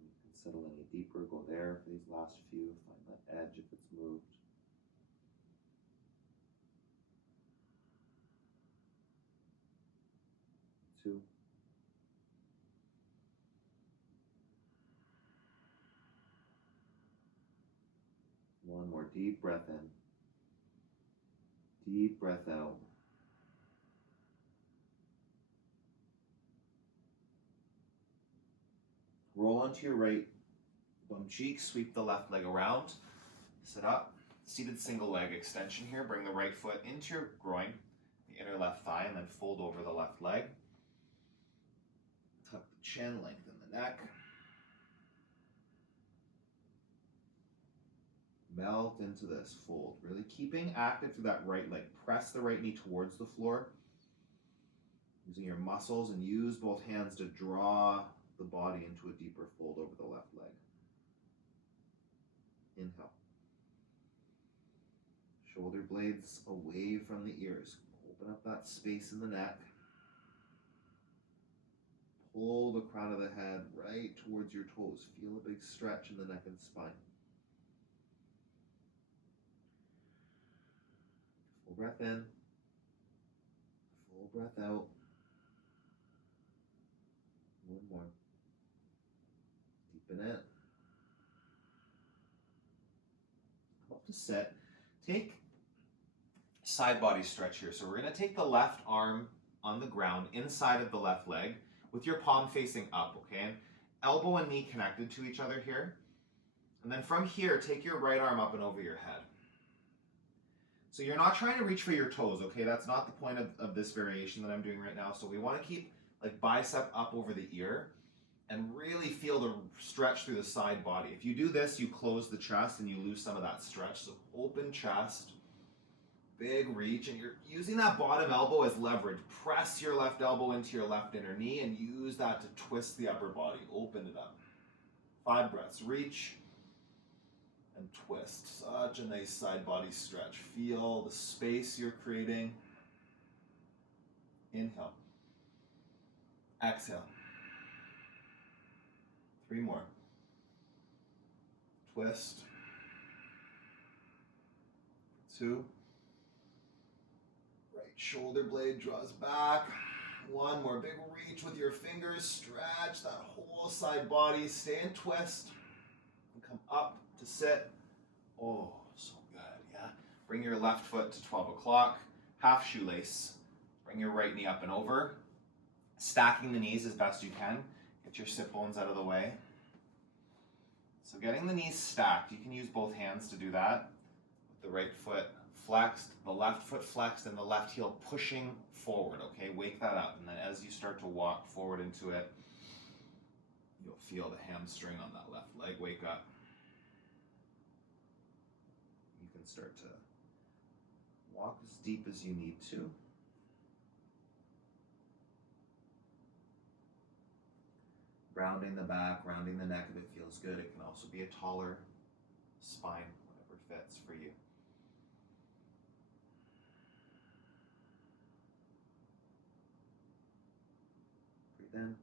You can settle any deeper, go there for these last few. Find that edge if it's moved. Two. One more deep breath in. Deep breath out. Roll onto your right bum cheek, sweep the left leg around, sit up, seated single leg extension here. Bring the right foot into your groin, the inner left thigh, and then fold over the left leg. Tuck the chin, lengthen the neck. Melt into this fold, really keeping active through that right leg. Press the right knee towards the floor, using your muscles, and use both hands to draw the body into a deeper fold over the left leg. Inhale. Shoulder blades away from the ears. Open up that space in the neck. Pull the crown of the head right towards your toes. Feel a big stretch in the neck and spine. Full breath in. Full breath out. One more. Deepen it. Come up to sit. Take side body stretch here. So we're going to take the left arm on the ground inside of the left leg with your palm facing up, okay? Elbow and knee connected to each other here. And then from here, take your right arm up and over your head. So you're not trying to reach for your toes, okay? That's not the point of this variation that I'm doing right now. So we want to keep like bicep up over the ear and really feel the stretch through the side body. If you do this, you close the chest and you lose some of that stretch. So open chest, big reach, and you're using that bottom elbow as leverage. Press your left elbow into your left inner knee and use that to twist the upper body. Open it up. 5 breaths. Reach and twist. Such a nice side body stretch. Feel the space you're creating. Inhale. Exhale. 3 more. Twist. 2. Right shoulder blade draws back. 1 more. Big reach with your fingers. Stretch that whole side body. Stay in twist. And come up to sit. Oh, so good, yeah. Bring your left foot to 12 o'clock. Half shoelace. Bring your right knee up and over. Stacking the knees as best you can. Get your sit bones out of the way. So getting the knees stacked, you can use both hands to do that. With the right foot flexed, the left foot flexed, and the left heel pushing forward, okay? Wake that up, and then as you start to walk forward into it, you'll feel the hamstring on that left leg wake up. You can start to walk as deep as you need to. Rounding the back, rounding the neck if it feels good. It can also be a taller spine, whatever fits for you. Breathe in.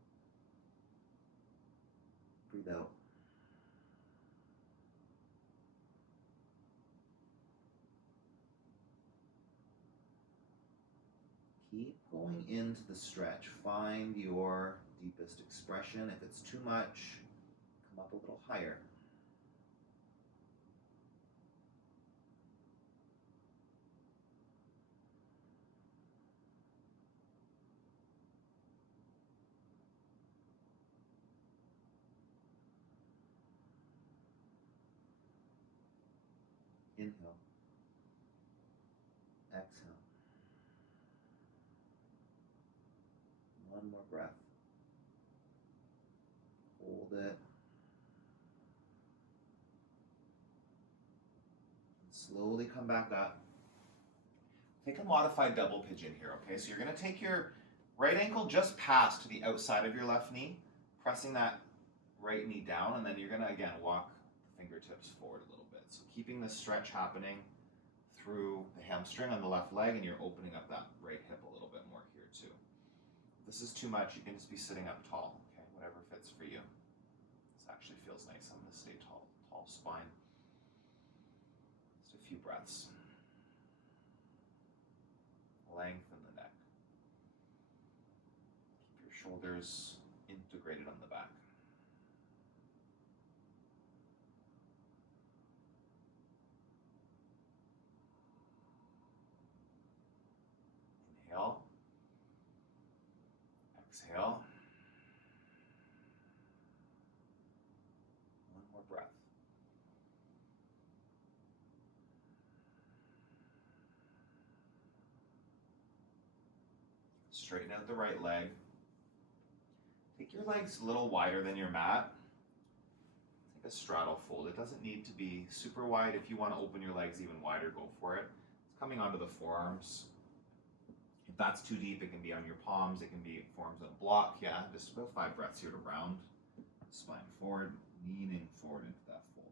Breathe out. Keep going into the stretch. Find your deepest expression. If it's too much, come up a little higher. Inhale. Exhale. One more breath. Hold it. And slowly come back up. Take a modified double pigeon here, okay? So you're going to take your right ankle just past the outside of your left knee, pressing that right knee down, and then you're going to, again, walk the fingertips forward a little bit. So keeping the stretch happening through the hamstring on the left leg, and you're opening up that right hip a little bit more here too. If this is too much, you can just be sitting up tall, okay? Whatever fits for you. This actually feels nice. I'm going to stay tall, tall spine. Just a few breaths. Lengthen the neck. Keep your shoulders integrated on the back. Inhale. Exhale. One more breath. Straighten out the right leg. Take your legs a little wider than your mat. Take a straddle fold. It doesn't need to be super wide. If you want to open your legs even wider, go for it. It's coming onto the forearms. If that's too deep, it can be on your palms. It can be forms of block. Yeah, just about 5 breaths here to round the spine forward, leaning forward into that fold.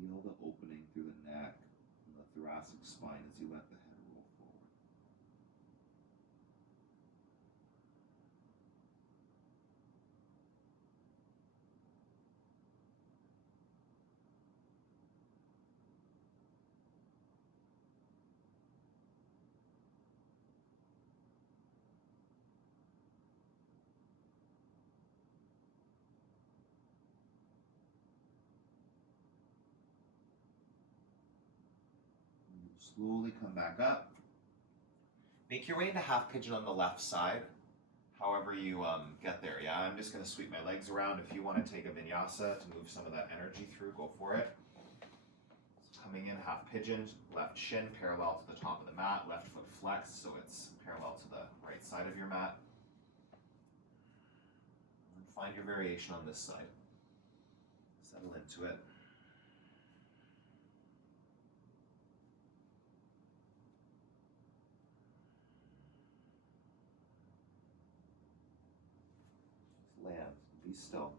Feel the opening through the neck and the thoracic spine as you let the head roll forward. Slowly come back up. Make your way into half pigeon on the left side, however you get there. Yeah, I'm just going to sweep my legs around. If you want to take a vinyasa to move some of that energy through, go for it. So coming in half pigeon, left shin parallel to the top of the mat, left foot flexed so it's parallel to the right side of your mat. And find your variation on this side. Settle into it. Land, be still.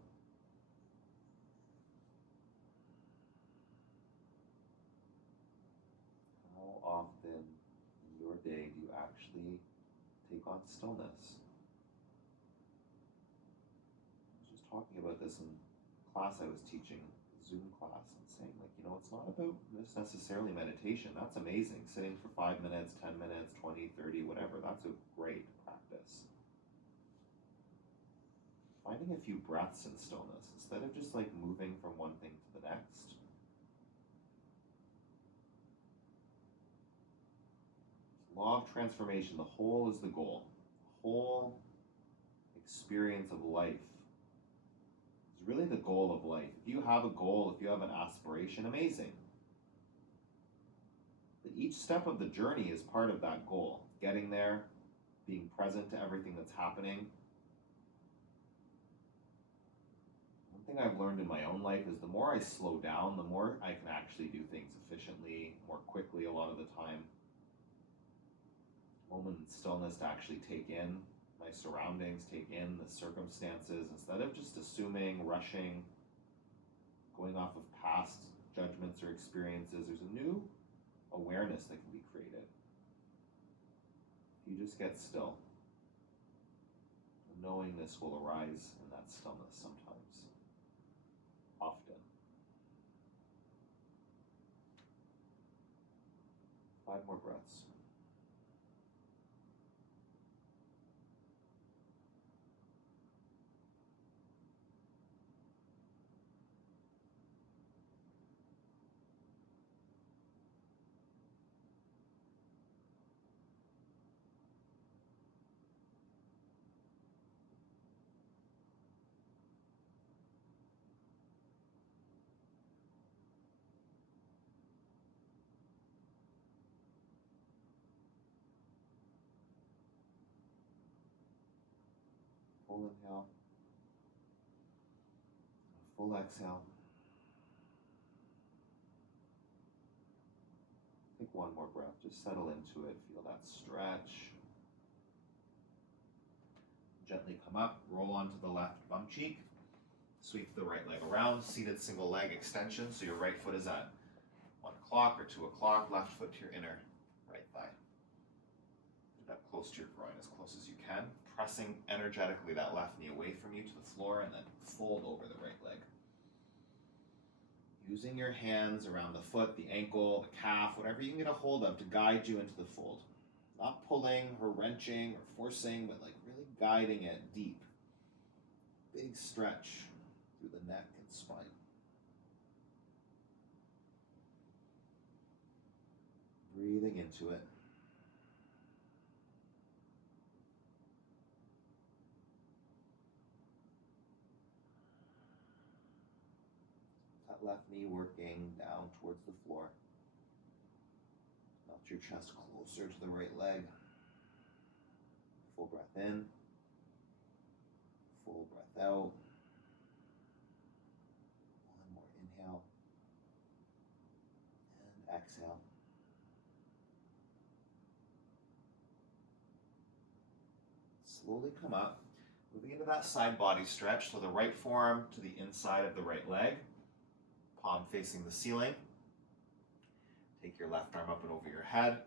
How often in your day do you actually take on stillness? I was just talking about this in class I was teaching, Zoom class, and saying, like, you know, it's not about just necessarily meditation. That's amazing. Sitting for 5 minutes, 10 minutes, 20, 30, whatever. That's a great practice. Finding a few breaths in stillness instead of just like moving from one thing to the next. Law of transformation, the whole is the goal. The whole experience of life is really the goal of life. If you have a goal, if you have an aspiration, amazing. But each step of the journey is part of that goal. Getting there, being present to everything that's happening. thing I've learned in my own life is the more I slow down, the more I can actually do things efficiently, more quickly a lot of the time. Moment in stillness to actually take in my surroundings, take in the circumstances, instead of just assuming, rushing, going off of past judgments or experiences. There's a new awareness that can be created. You just get still. A knowingness will arise in that stillness sometimes, often. 5 more breaths. Full inhale, full exhale. Take one more breath, just settle into it, feel that stretch. Gently come up, roll onto the left bum cheek, sweep the right leg around, seated single leg extension, so your right foot is at 1 o'clock or 2 o'clock, left foot to your inner right thigh. Get up close to your groin, as close as you can, pressing energetically that left knee away from you to the floor, and then fold over the right leg. Using your hands around the foot, the ankle, the calf, whatever you can get a hold of to guide you into the fold. Not pulling or wrenching or forcing, but like really guiding it deep. Big stretch through the neck and spine. Breathing into it. That left knee working down towards the floor. Melt your chest closer to the right leg. Full breath in. Full breath out. One more inhale. And exhale. Slowly come up. Moving into that side body stretch. So the right forearm to the inside of the right leg. Palm facing the ceiling. Take your left arm up and over your head.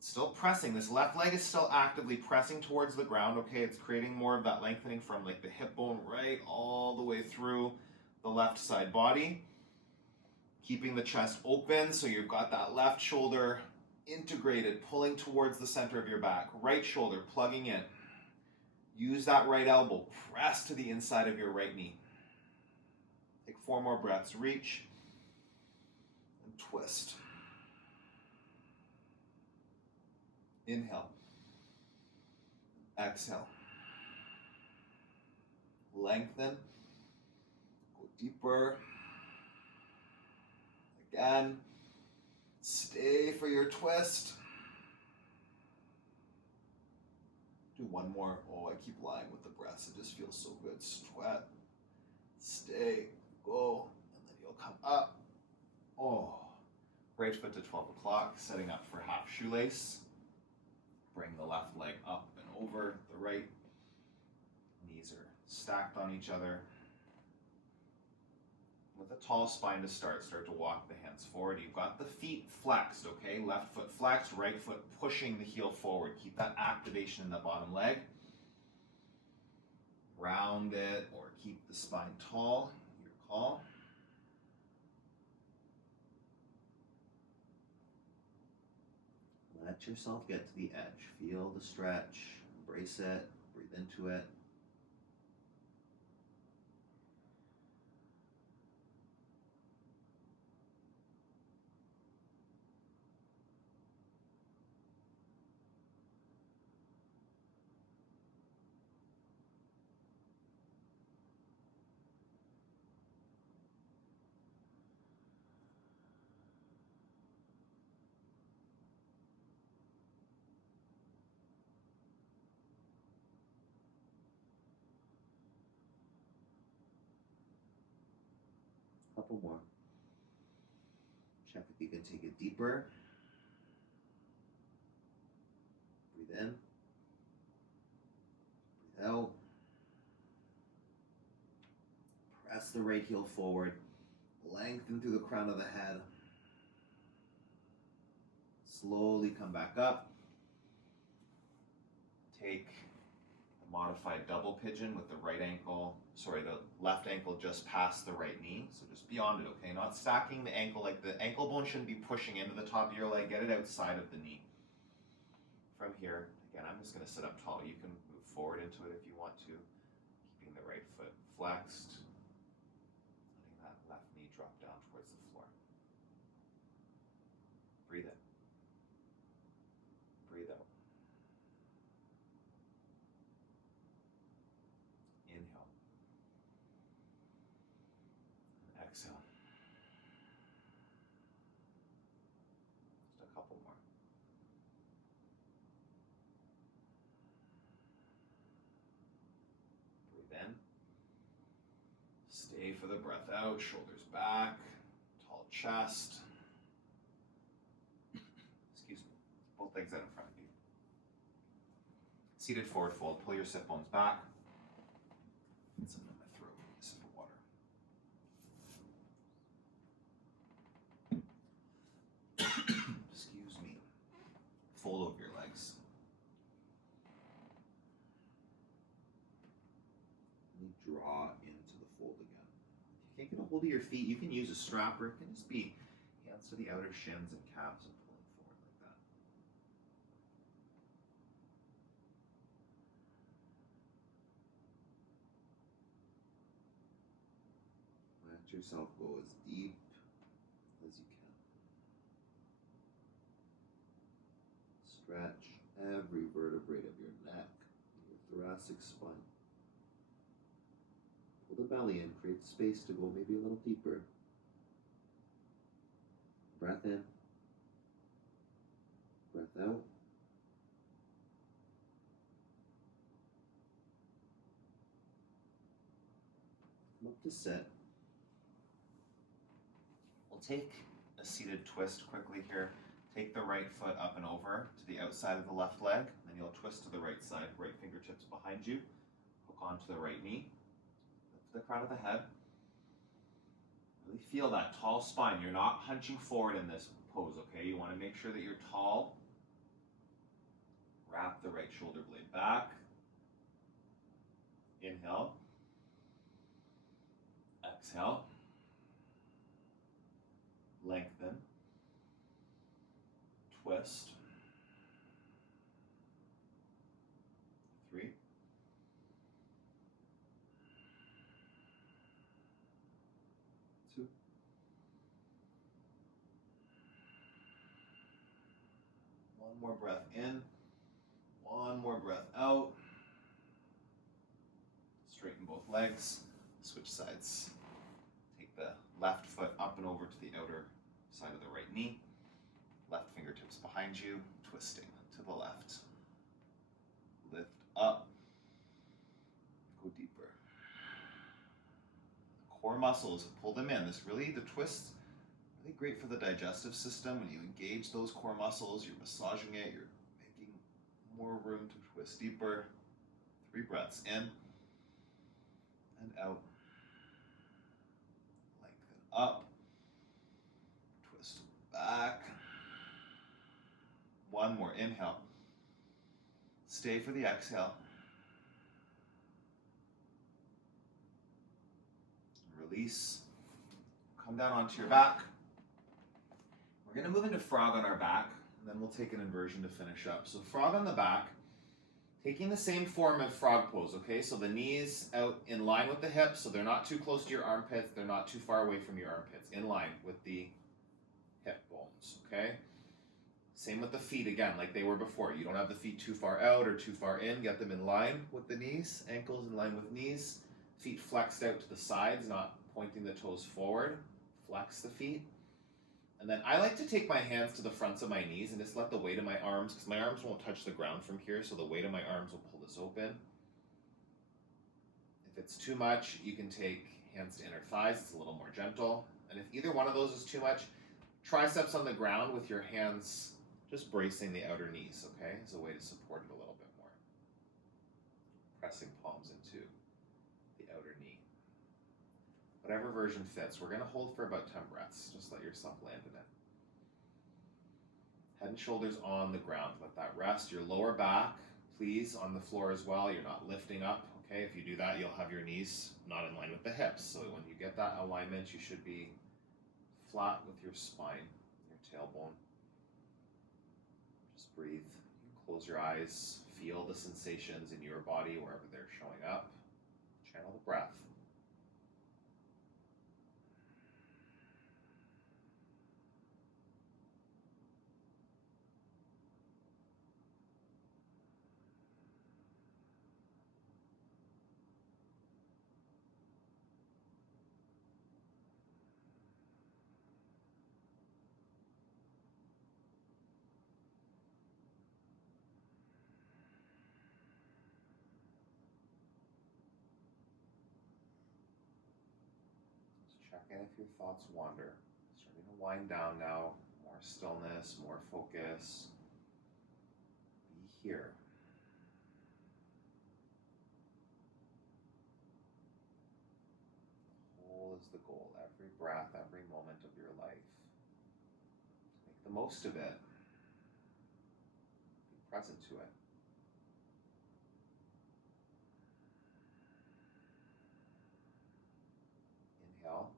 Still pressing. This left leg is still actively pressing towards the ground, okay? It's creating more of that lengthening from like the hip bone right all the way through the left side body. Keeping the chest open so you've got that left shoulder integrated, pulling towards the center of your back. Right shoulder plugging in. Use that right elbow. Press to the inside of your right knee. Take 4 more breaths. Reach and twist. Inhale. Exhale. Lengthen. Go deeper. Again. Stay for your twist. Do one more. Oh, I keep lying with the breaths. It just feels so good. Sweat. Stay. Go. And then you'll come up. Oh. Right foot to 12 o'clock. Setting up for half shoelace. Bring the left leg up and over the right. Knees are stacked on each other. With a tall spine to start to walk the hands forward. You've got the feet flexed, okay? Left foot flexed, right foot pushing the heel forward. Keep that activation in the bottom leg. Round it or keep the spine tall, your call. Let yourself get to the edge. Feel the stretch, embrace it, breathe into it. Couple more. Check if you can take it deeper. Breathe in. Breathe out. Press the right heel forward. Lengthen through the crown of the head. Slowly come back up. Take a modified double pigeon with the left ankle just past the right knee. So just beyond it, okay? Not stacking the ankle, like the ankle bone shouldn't be pushing into the top of your leg. Get it outside of the knee. From here, again, I'm just gonna sit up tall. You can move forward into it if you want to. Keeping the right foot flexed. Letting that left knee drop down towards the floor. Breathe in. Breathe out. Inhale. And exhale. Just a couple more. Breathe in. Stay for the breath out. Shoulders back. Tall chest. Excuse me. Both legs out in front of you. Seated forward fold. Pull your sit bones back. Get something in my throat. Sip of water. Excuse me. Fold over your legs. And draw into the fold again. If you can't get a hold of your feet, you can use a strap, or it can just be hands to the outer shins and calves and pulling forward like that. Let yourself go as deep as you can. Stretch every vertebrae of your neck, your thoracic spine. Pull the belly in, create space to go maybe a little deeper. Breath in. Breath out. Come up to sit. We'll take a seated twist quickly here. Take the right foot up and over to the outside of the left leg. Then you'll twist to the right side, right fingertips behind you. Hook onto the right knee. Lift the crown of the head. Really feel that tall spine. You're not hunching forward in this pose, okay? You want to make sure that you're tall. Wrap the right shoulder blade back. Inhale. Exhale. Lengthen. Twist. 3. 2. 1 more breath in. 1 more breath out. Straighten both legs. Switch sides. Take the left foot up and over to the outer side of the right knee. Left fingertips behind you, twisting to the left. Lift up. Go deeper. Core muscles, pull them in. The twist, really great for the digestive system. When you engage those core muscles, you're massaging it, you're making more room to twist deeper. 3 breaths in and out. Lengthen up. Twist back. 1 more inhale. Stay for the exhale. Release. Come down onto your back. We're going to move into frog on our back, and then we'll take an inversion to finish up. So frog on the back, taking the same form of frog pose, okay? So the knees out in line with the hips, so they're not too close to your armpits, they're not too far away from your armpits, in line with the hip bones, okay? Same with the feet, again, like they were before. You don't have the feet too far out or too far in. Get them in line with the knees, ankles in line with knees. Feet flexed out to the sides, not pointing the toes forward. Flex the feet. And then I like to take my hands to the fronts of my knees and just let the weight of my arms, because my arms won't touch the ground from here, so the weight of my arms will pull this open. If it's too much, you can take hands to inner thighs. It's a little more gentle. And if either one of those is too much, triceps on the ground with your hands just bracing the outer knees, okay, as a way to support it a little bit more. Pressing palms into the outer knee. Whatever version fits. We're going to hold for about 10 breaths. Just let yourself land in it. Head and shoulders on the ground. Let that rest. Your lower back, please, on the floor as well. You're not lifting up, okay? If you do that, you'll have your knees not in line with the hips. So when you get that alignment, you should be flat with your spine, your tailbone. Just breathe. You can close your eyes. Feel the sensations in your body wherever they're showing up. Channel the breath. Check in if your thoughts wander. Starting to wind down now. More stillness, more focus. Be here. The whole is the goal. Every breath, every moment of your life. Make the most of it. Be present to it. Inhale.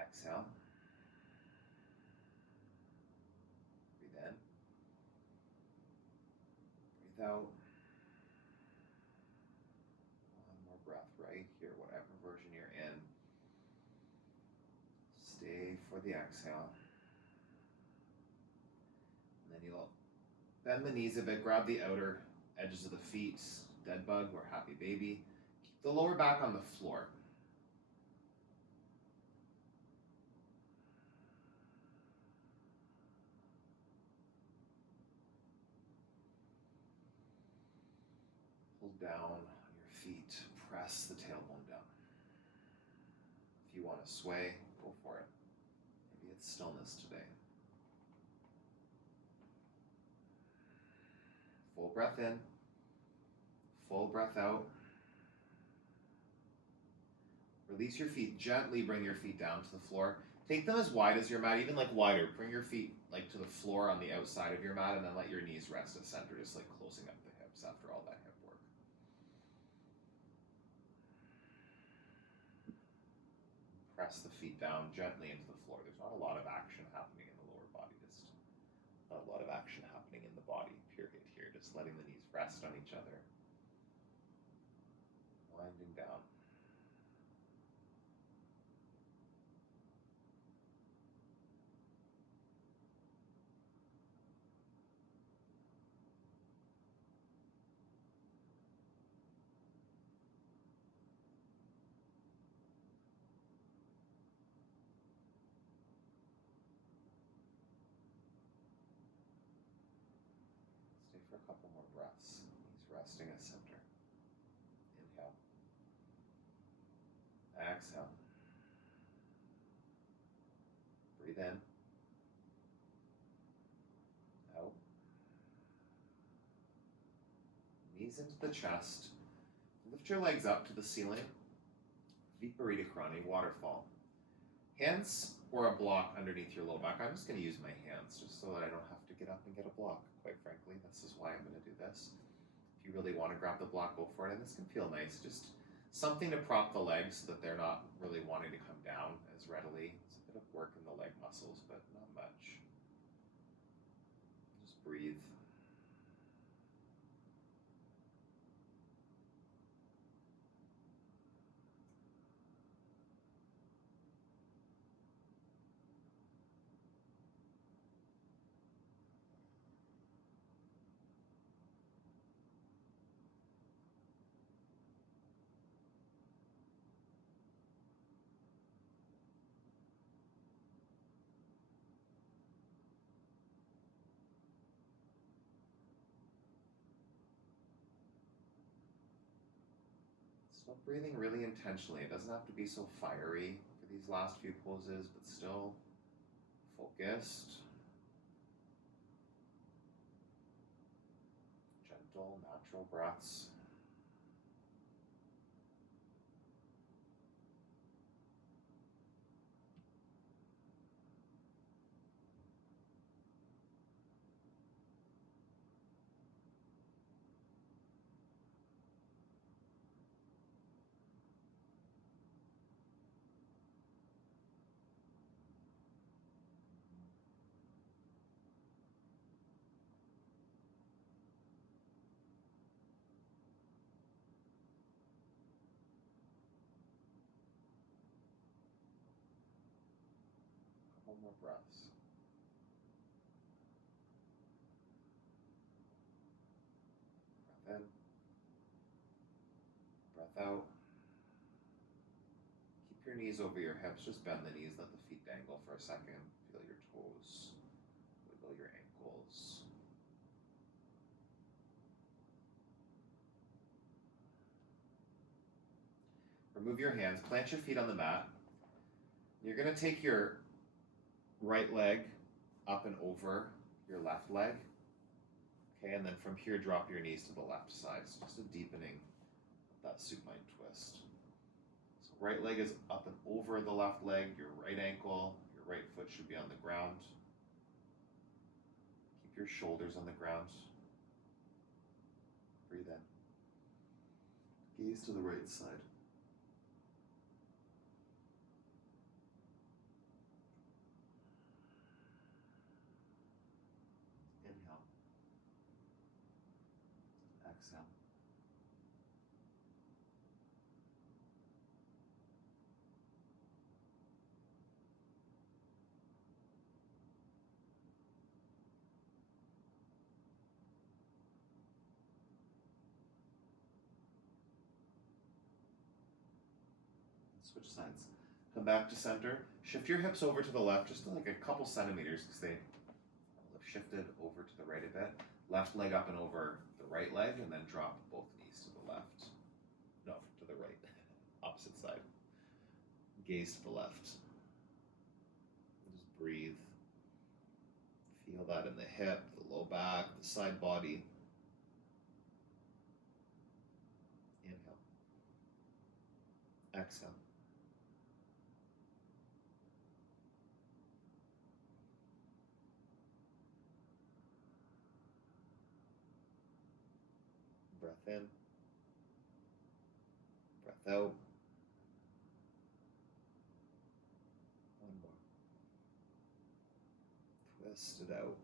Exhale. Breathe in. Breathe out. One more breath right here, whatever version you're in. Stay for the exhale. And then you'll bend the knees a bit, grab the outer edges of the feet, dead bug or happy baby. Keep the lower back on the floor. Pull down on your feet, press the tailbone down. If you want to sway, go for it. Maybe it's stillness today. Full breath in, full breath out. Release your feet, gently bring your feet down to the floor. Take them as wide as your mat, even like wider. Bring your feet like to the floor on the outside of your mat and then let your knees rest at center, just like closing up the hips after all that hip work. Press the feet down gently into the floor. There's not a lot of action happening in the lower body, just not a lot of action happening in the body, period here. Just letting the knees rest on each other. Winding down. Stay for a couple more breaths. Knees resting at center. Inhale. Exhale. Breathe in. Out. Knees into the chest. Lift your legs up to the ceiling. Vinyasa, waterfall. Hands or a block underneath your low back. I'm just going to use my hands just so that I don't have to get up and get a block, quite frankly. This is why I'm going to do this. If you really want to grab the block, go for it. And this can feel nice. Just something to prop the legs so that they're not really wanting to come down as readily. It's a bit of work in the leg muscles, but not much. Just breathe. Start breathing really intentionally. It doesn't have to be so fiery for these last few poses, but still focused. Gentle, natural breaths. Couple more breaths. Breath in. Breath out. Keep your knees over your hips. Just bend the knees. Let the feet dangle for a second. Feel your toes. Wiggle your ankles. Remove your hands. Plant your feet on the mat. You're going to take your right leg up and over your left leg. Okay, and then from here, drop your knees to the left side. So just a deepening of that supine twist. So right leg is up and over the left leg. Your right ankle, your right foot should be on the ground. Keep your shoulders on the ground. Breathe in. Gaze to the right side. Inhale. Exhale. Switch sides. Come back to center. Shift your hips over to the left, just like a couple centimeters, because they have shifted over to the right a bit. Left leg up and over the right leg, and then drop both knees to the left. No, to the right. Opposite side. Gaze to the left. Just breathe. Feel that in the hip, the low back, the side body. Inhale. Exhale. Breath in. Breath out. One more. Twist it out.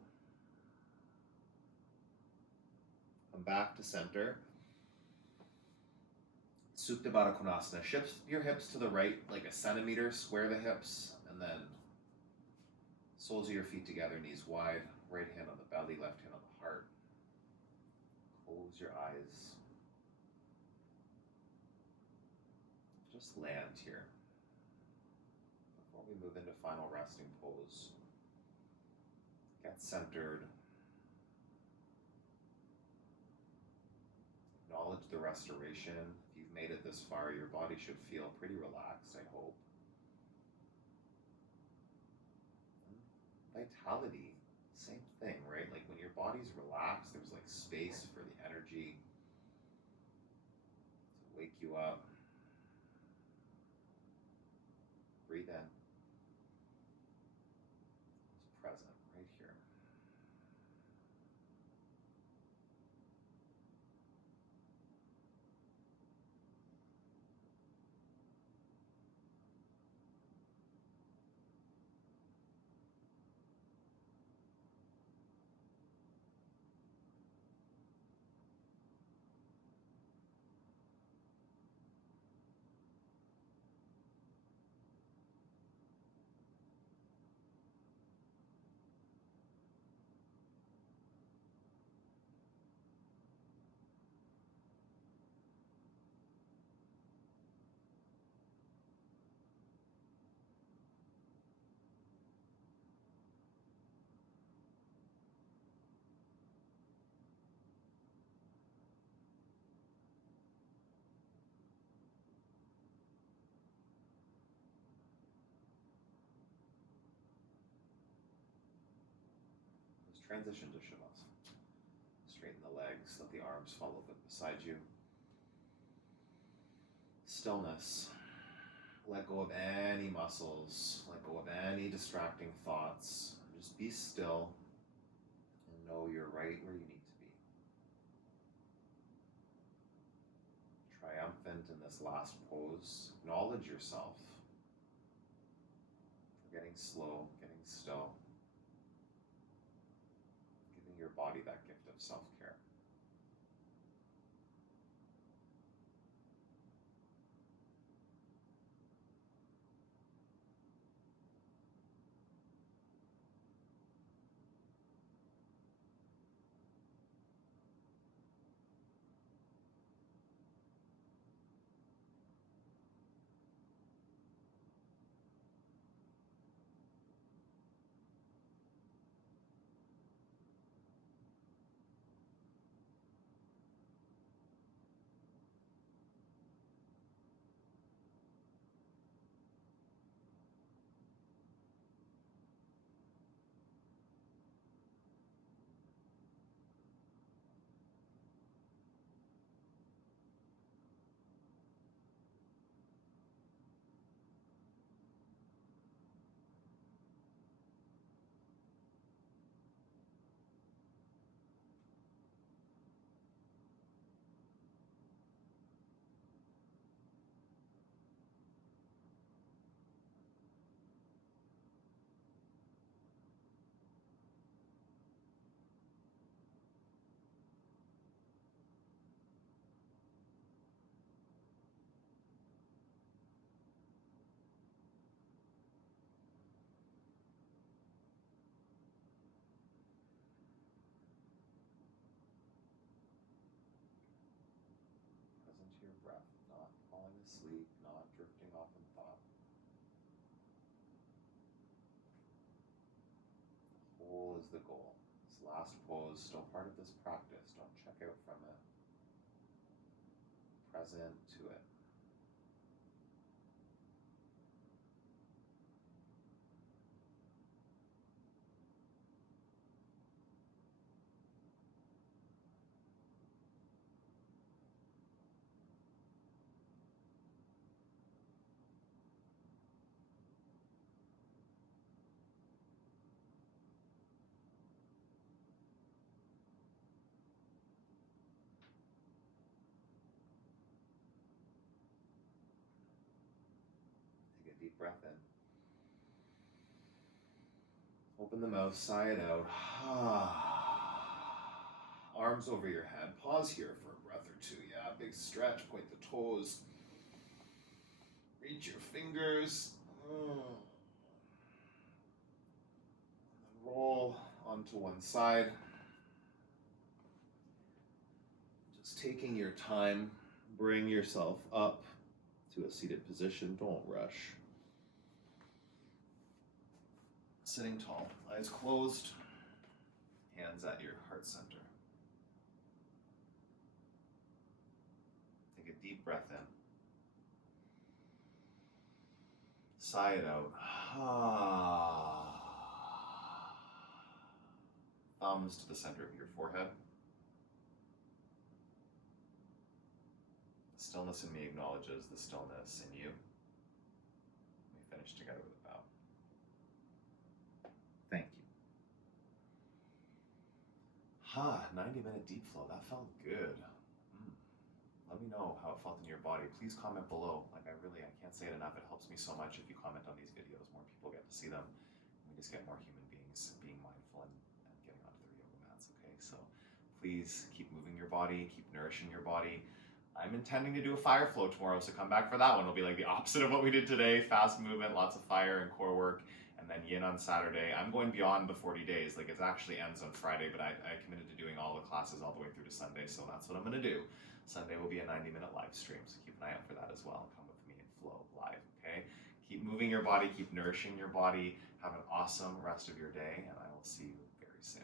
Come back to center. Supta Baddha Konasana. Shift your hips to the right like a centimeter. Square the hips, and then soles of your feet together, knees wide. Right hand on the belly, left hand on the heart. Close your eyes. Just land here. Before we move into final resting pose, get centered. Acknowledge the restoration. If you've made it this far, your body should feel pretty relaxed, I hope. Vitality, same thing, right? Like when your body's relaxed, there's like space for the energy to wake you up. Breathe in. It's present right here. Transition to Shoelace. Straighten the legs, let the arms follow beside you. Stillness. Let go of any muscles, let go of any distracting thoughts. Just be still and know you're right where you need to be. Triumphant in this last pose. Acknowledge yourself for getting slow, getting still, giving your body that gift of self-care. Present to your breath, not falling asleep, not drifting off in thought. The whole is the goal. This last pose, still part of this practice. Don't check out from it. Present to it. Take a deep breath in. Open the mouth, sigh it out. Arms over your head. Pause here for a breath or two. Yeah, big stretch. Point the toes. Reach your fingers. And then roll onto one side. Just taking your time. Bring yourself up to a seated position. Don't rush. Sitting tall, eyes closed, hands at your heart center. Take a deep breath in. Sigh it out. Thumbs to the center of your forehead. The stillness in me acknowledges the stillness in you. We finish together with a bow. Thank you. 90-minute deep flow. That felt good. Let me know how it felt in your body. Please comment below. I can't say it enough. It helps me so much if you comment on these videos. More people get to see them. We just get more human beings being mindful and getting onto their yoga mats, okay? So please keep moving your body, keep nourishing your body. I'm intending to do a fire flow tomorrow, so come back for that one. It'll be like the opposite of what we did today. Fast movement, lots of fire and core work. And then yin on Saturday. I'm going beyond the 40 days. Like, it actually ends on Friday, but I committed to doing all the classes all the way through to Sunday, so that's what I'm gonna do. Sunday will be a 90-minute live stream, so keep an eye out for that as well. Come with me and flow live, okay? Keep moving your body, keep nourishing your body. Have an awesome rest of your day, and I will see you very soon.